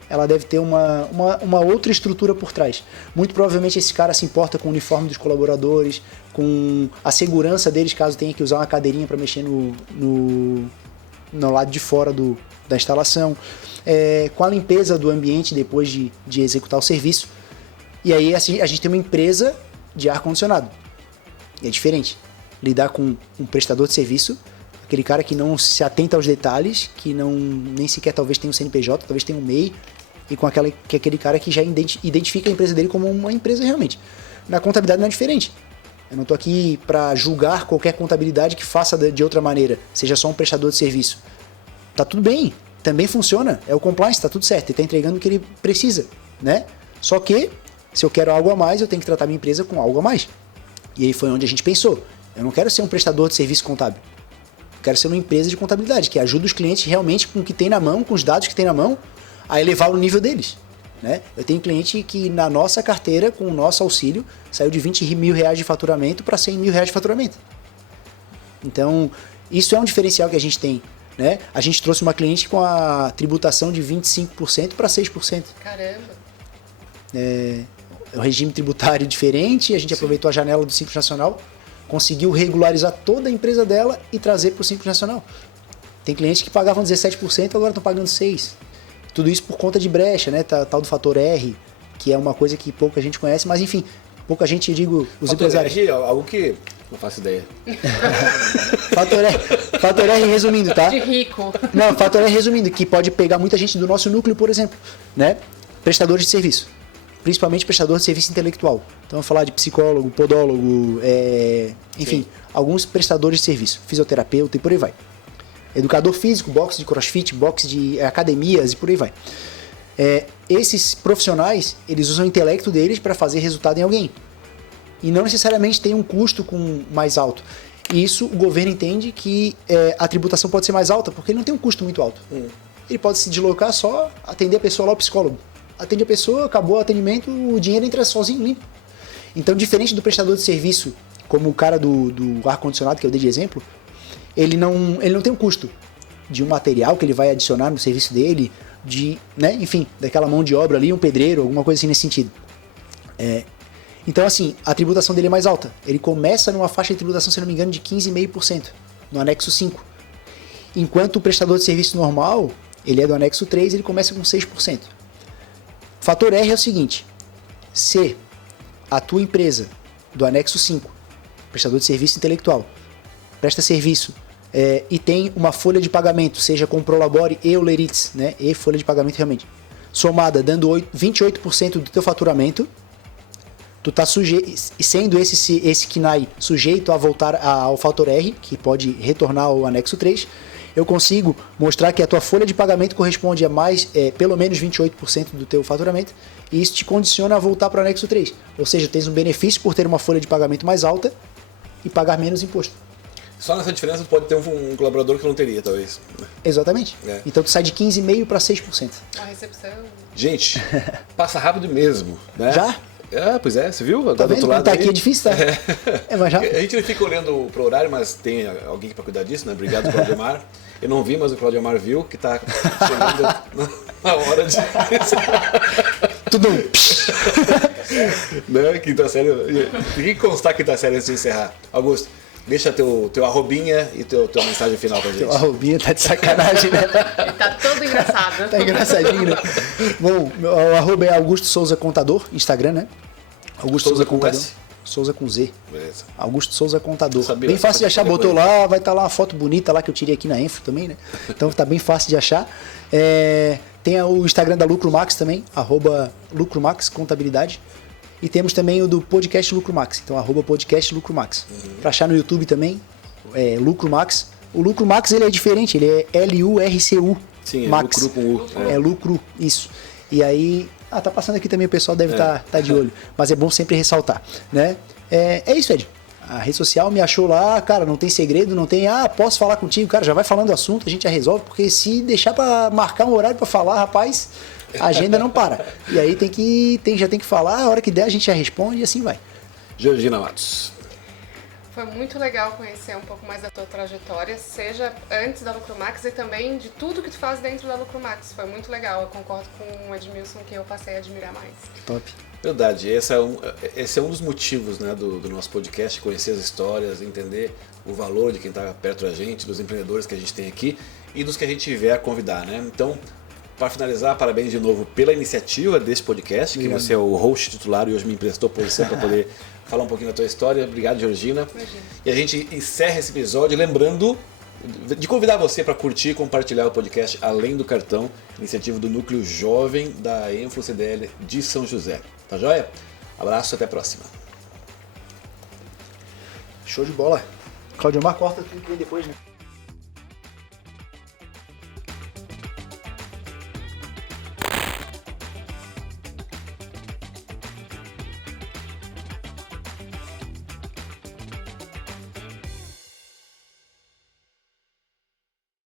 ela deve ter uma outra estrutura por trás. Muito provavelmente esse cara se importa com o uniforme dos colaboradores, com a segurança deles caso tenha que usar uma cadeirinha para mexer no lado de fora da instalação, com a limpeza do ambiente depois de executar o serviço. E aí assim, a gente tem uma empresa de ar-condicionado. E é diferente. Lidar com um prestador de serviço, aquele cara que não se atenta aos detalhes, que nem sequer talvez tenha um CNPJ, talvez tenha um MEI, e com aquele cara que já identifica a empresa dele como uma empresa realmente. Na contabilidade não é diferente. Eu não estou aqui para julgar qualquer contabilidade que faça de outra maneira, seja só um prestador de serviço. Tá tudo bem, também funciona, é o compliance, tá tudo certo, ele está entregando o que ele precisa, né? Só que, se eu quero algo a mais, eu tenho que tratar minha empresa com algo a mais. E aí foi onde a gente pensou, eu não quero ser um prestador de serviço contábil. Quero ser uma empresa de contabilidade que ajuda os clientes realmente com o que tem na mão, com os dados que tem na mão, a elevar o nível deles, né? Eu tenho cliente que na nossa carteira, com o nosso auxílio, saiu de 20 mil reais de faturamento para 100 mil reais de faturamento. Então, isso é um diferencial que a gente tem, né? A gente trouxe uma cliente com a tributação de 25% para 6%. Caramba! É um regime tributário diferente, a gente aproveitou a janela do Simples Nacional, conseguiu regularizar toda a empresa dela e trazer para o Simples Nacional. Tem clientes que pagavam 17%, agora estão pagando 6%. Tudo isso por conta de brecha, né? Tal do fator R, que é uma coisa que pouca gente conhece, mas enfim, pouca gente, eu digo, os fator empresários. R é algo que não faço ideia. Fator R resumindo, tá? De rico. Não, fator R resumindo, que pode pegar muita gente do nosso núcleo, por exemplo, né? Prestadores de serviço. Principalmente prestador de serviço intelectual. Então, vamos falar de psicólogo, podólogo, enfim, sim, alguns prestadores de serviço, fisioterapeuta e por aí vai. Educador físico, boxe de crossfit, boxe de academias e por aí vai. Esses profissionais, eles usam o intelecto deles para fazer resultado em alguém. E não necessariamente tem um custo mais alto. E isso o governo entende que a tributação pode ser mais alta, porque ele não tem um custo muito alto. Ele pode se deslocar só, atender a pessoa lá, o psicólogo. Atende a pessoa, acabou o atendimento, o dinheiro entra sozinho, limpo. Então, diferente do prestador de serviço, como o cara do ar-condicionado, que eu dei de exemplo, ele não tem um custo de um material que ele vai adicionar no serviço dele, né, enfim, daquela mão de obra ali, um pedreiro, alguma coisa assim nesse sentido. Então, assim, a tributação dele é mais alta. Ele começa numa faixa de tributação, se não me engano, de 15,5%, no anexo 5. Enquanto o prestador de serviço normal, ele é do anexo 3, ele começa com 6%. Fator R é o seguinte: se a tua empresa do anexo 5, prestador de serviço intelectual, presta serviço e tem uma folha de pagamento, seja com Prolabore e Oleritz, né, e folha de pagamento realmente, somada dando 28% do teu faturamento, tu tá sendo esse KNAI sujeito a voltar ao fator R, que pode retornar ao anexo 3, eu consigo mostrar que a tua folha de pagamento corresponde a pelo menos 28% do teu faturamento, e isso te condiciona a voltar para o anexo 3. Ou seja, tens um benefício por ter uma folha de pagamento mais alta e pagar menos imposto. Só nessa diferença tu pode ter um colaborador que não teria, talvez. Exatamente. Então tu sai de 15,5% para 6%. A recepção... Gente, passa rápido mesmo, né? Já? Pois é, você viu? Agora Tá vendo? do outro lado Tá aqui é difícil, tá? Mais rápido. A gente não fica olhando pro horário, mas tem alguém para cuidar disso, né? Obrigado, Claudio Amar. Eu não vi, mas o Claudio Amar viu que tá chegando na hora de... Tudo. Né? Quinta série. Tem que constar a quinta série antes de encerrar. Augusto, deixa teu arrobinha e tua mensagem final pra gente. Teu arrobinha tá de sacanagem, né? Ele tá todo engraçado. Tá engraçadinho, né? Bom, o arroba é Augusto Souza Contador, Instagram, né? Augusto Souza Contador. Souza com Z. Beleza. Augusto Souza Contador. Sabia, bem fácil de achar, botou depois. lá, vai estar lá uma foto bonita lá que eu tirei aqui na Enfro também, né? Então tá bem fácil de achar. Tem o Instagram da Lucro Max também, @LucroMax Contabilidade. E temos também o do podcast Lucro Max, então @podcast Lucro Max. Pra achar no YouTube também, Lucro Max. O Lucro Max ele é diferente, ele é LURCU. Sim, Max. lucro com U. É lucro, isso. E aí, tá passando aqui também, o pessoal deve tá de olho. Mas é bom sempre ressaltar, né? É isso, Ed. A rede social me achou lá, cara, não tem segredo, não tem, posso falar contigo, cara, já vai falando o assunto, a gente já resolve, porque se deixar pra marcar um horário pra falar, rapaz, a agenda não para. E aí já tem que falar, a hora que der a gente já responde e assim vai. Georgina Matos. Foi muito legal conhecer um pouco mais da tua trajetória, seja antes da Lucromax e também de tudo que tu faz dentro da Lucromax. Foi muito legal, eu concordo com o Edmilson que eu passei a admirar mais. Top. Verdade, esse é um dos motivos, né, do nosso podcast, conhecer as histórias, entender o valor de quem está perto da gente, dos empreendedores que a gente tem aqui e dos que a gente vier a convidar, né? Então, para finalizar, parabéns de novo pela iniciativa desse podcast, Obrigado. que você é o host titular e hoje me emprestou posição para poder falar um pouquinho da tua história. Obrigado, Georgina. Imagina. E a gente encerra esse episódio lembrando de convidar você para curtir e compartilhar o podcast Além do Cartão, iniciativa do Núcleo Jovem da Enfro CDL de São José. Tá joia? Abraço, até a próxima. Show de bola. Claudio Mar corta tudo que vem depois, né?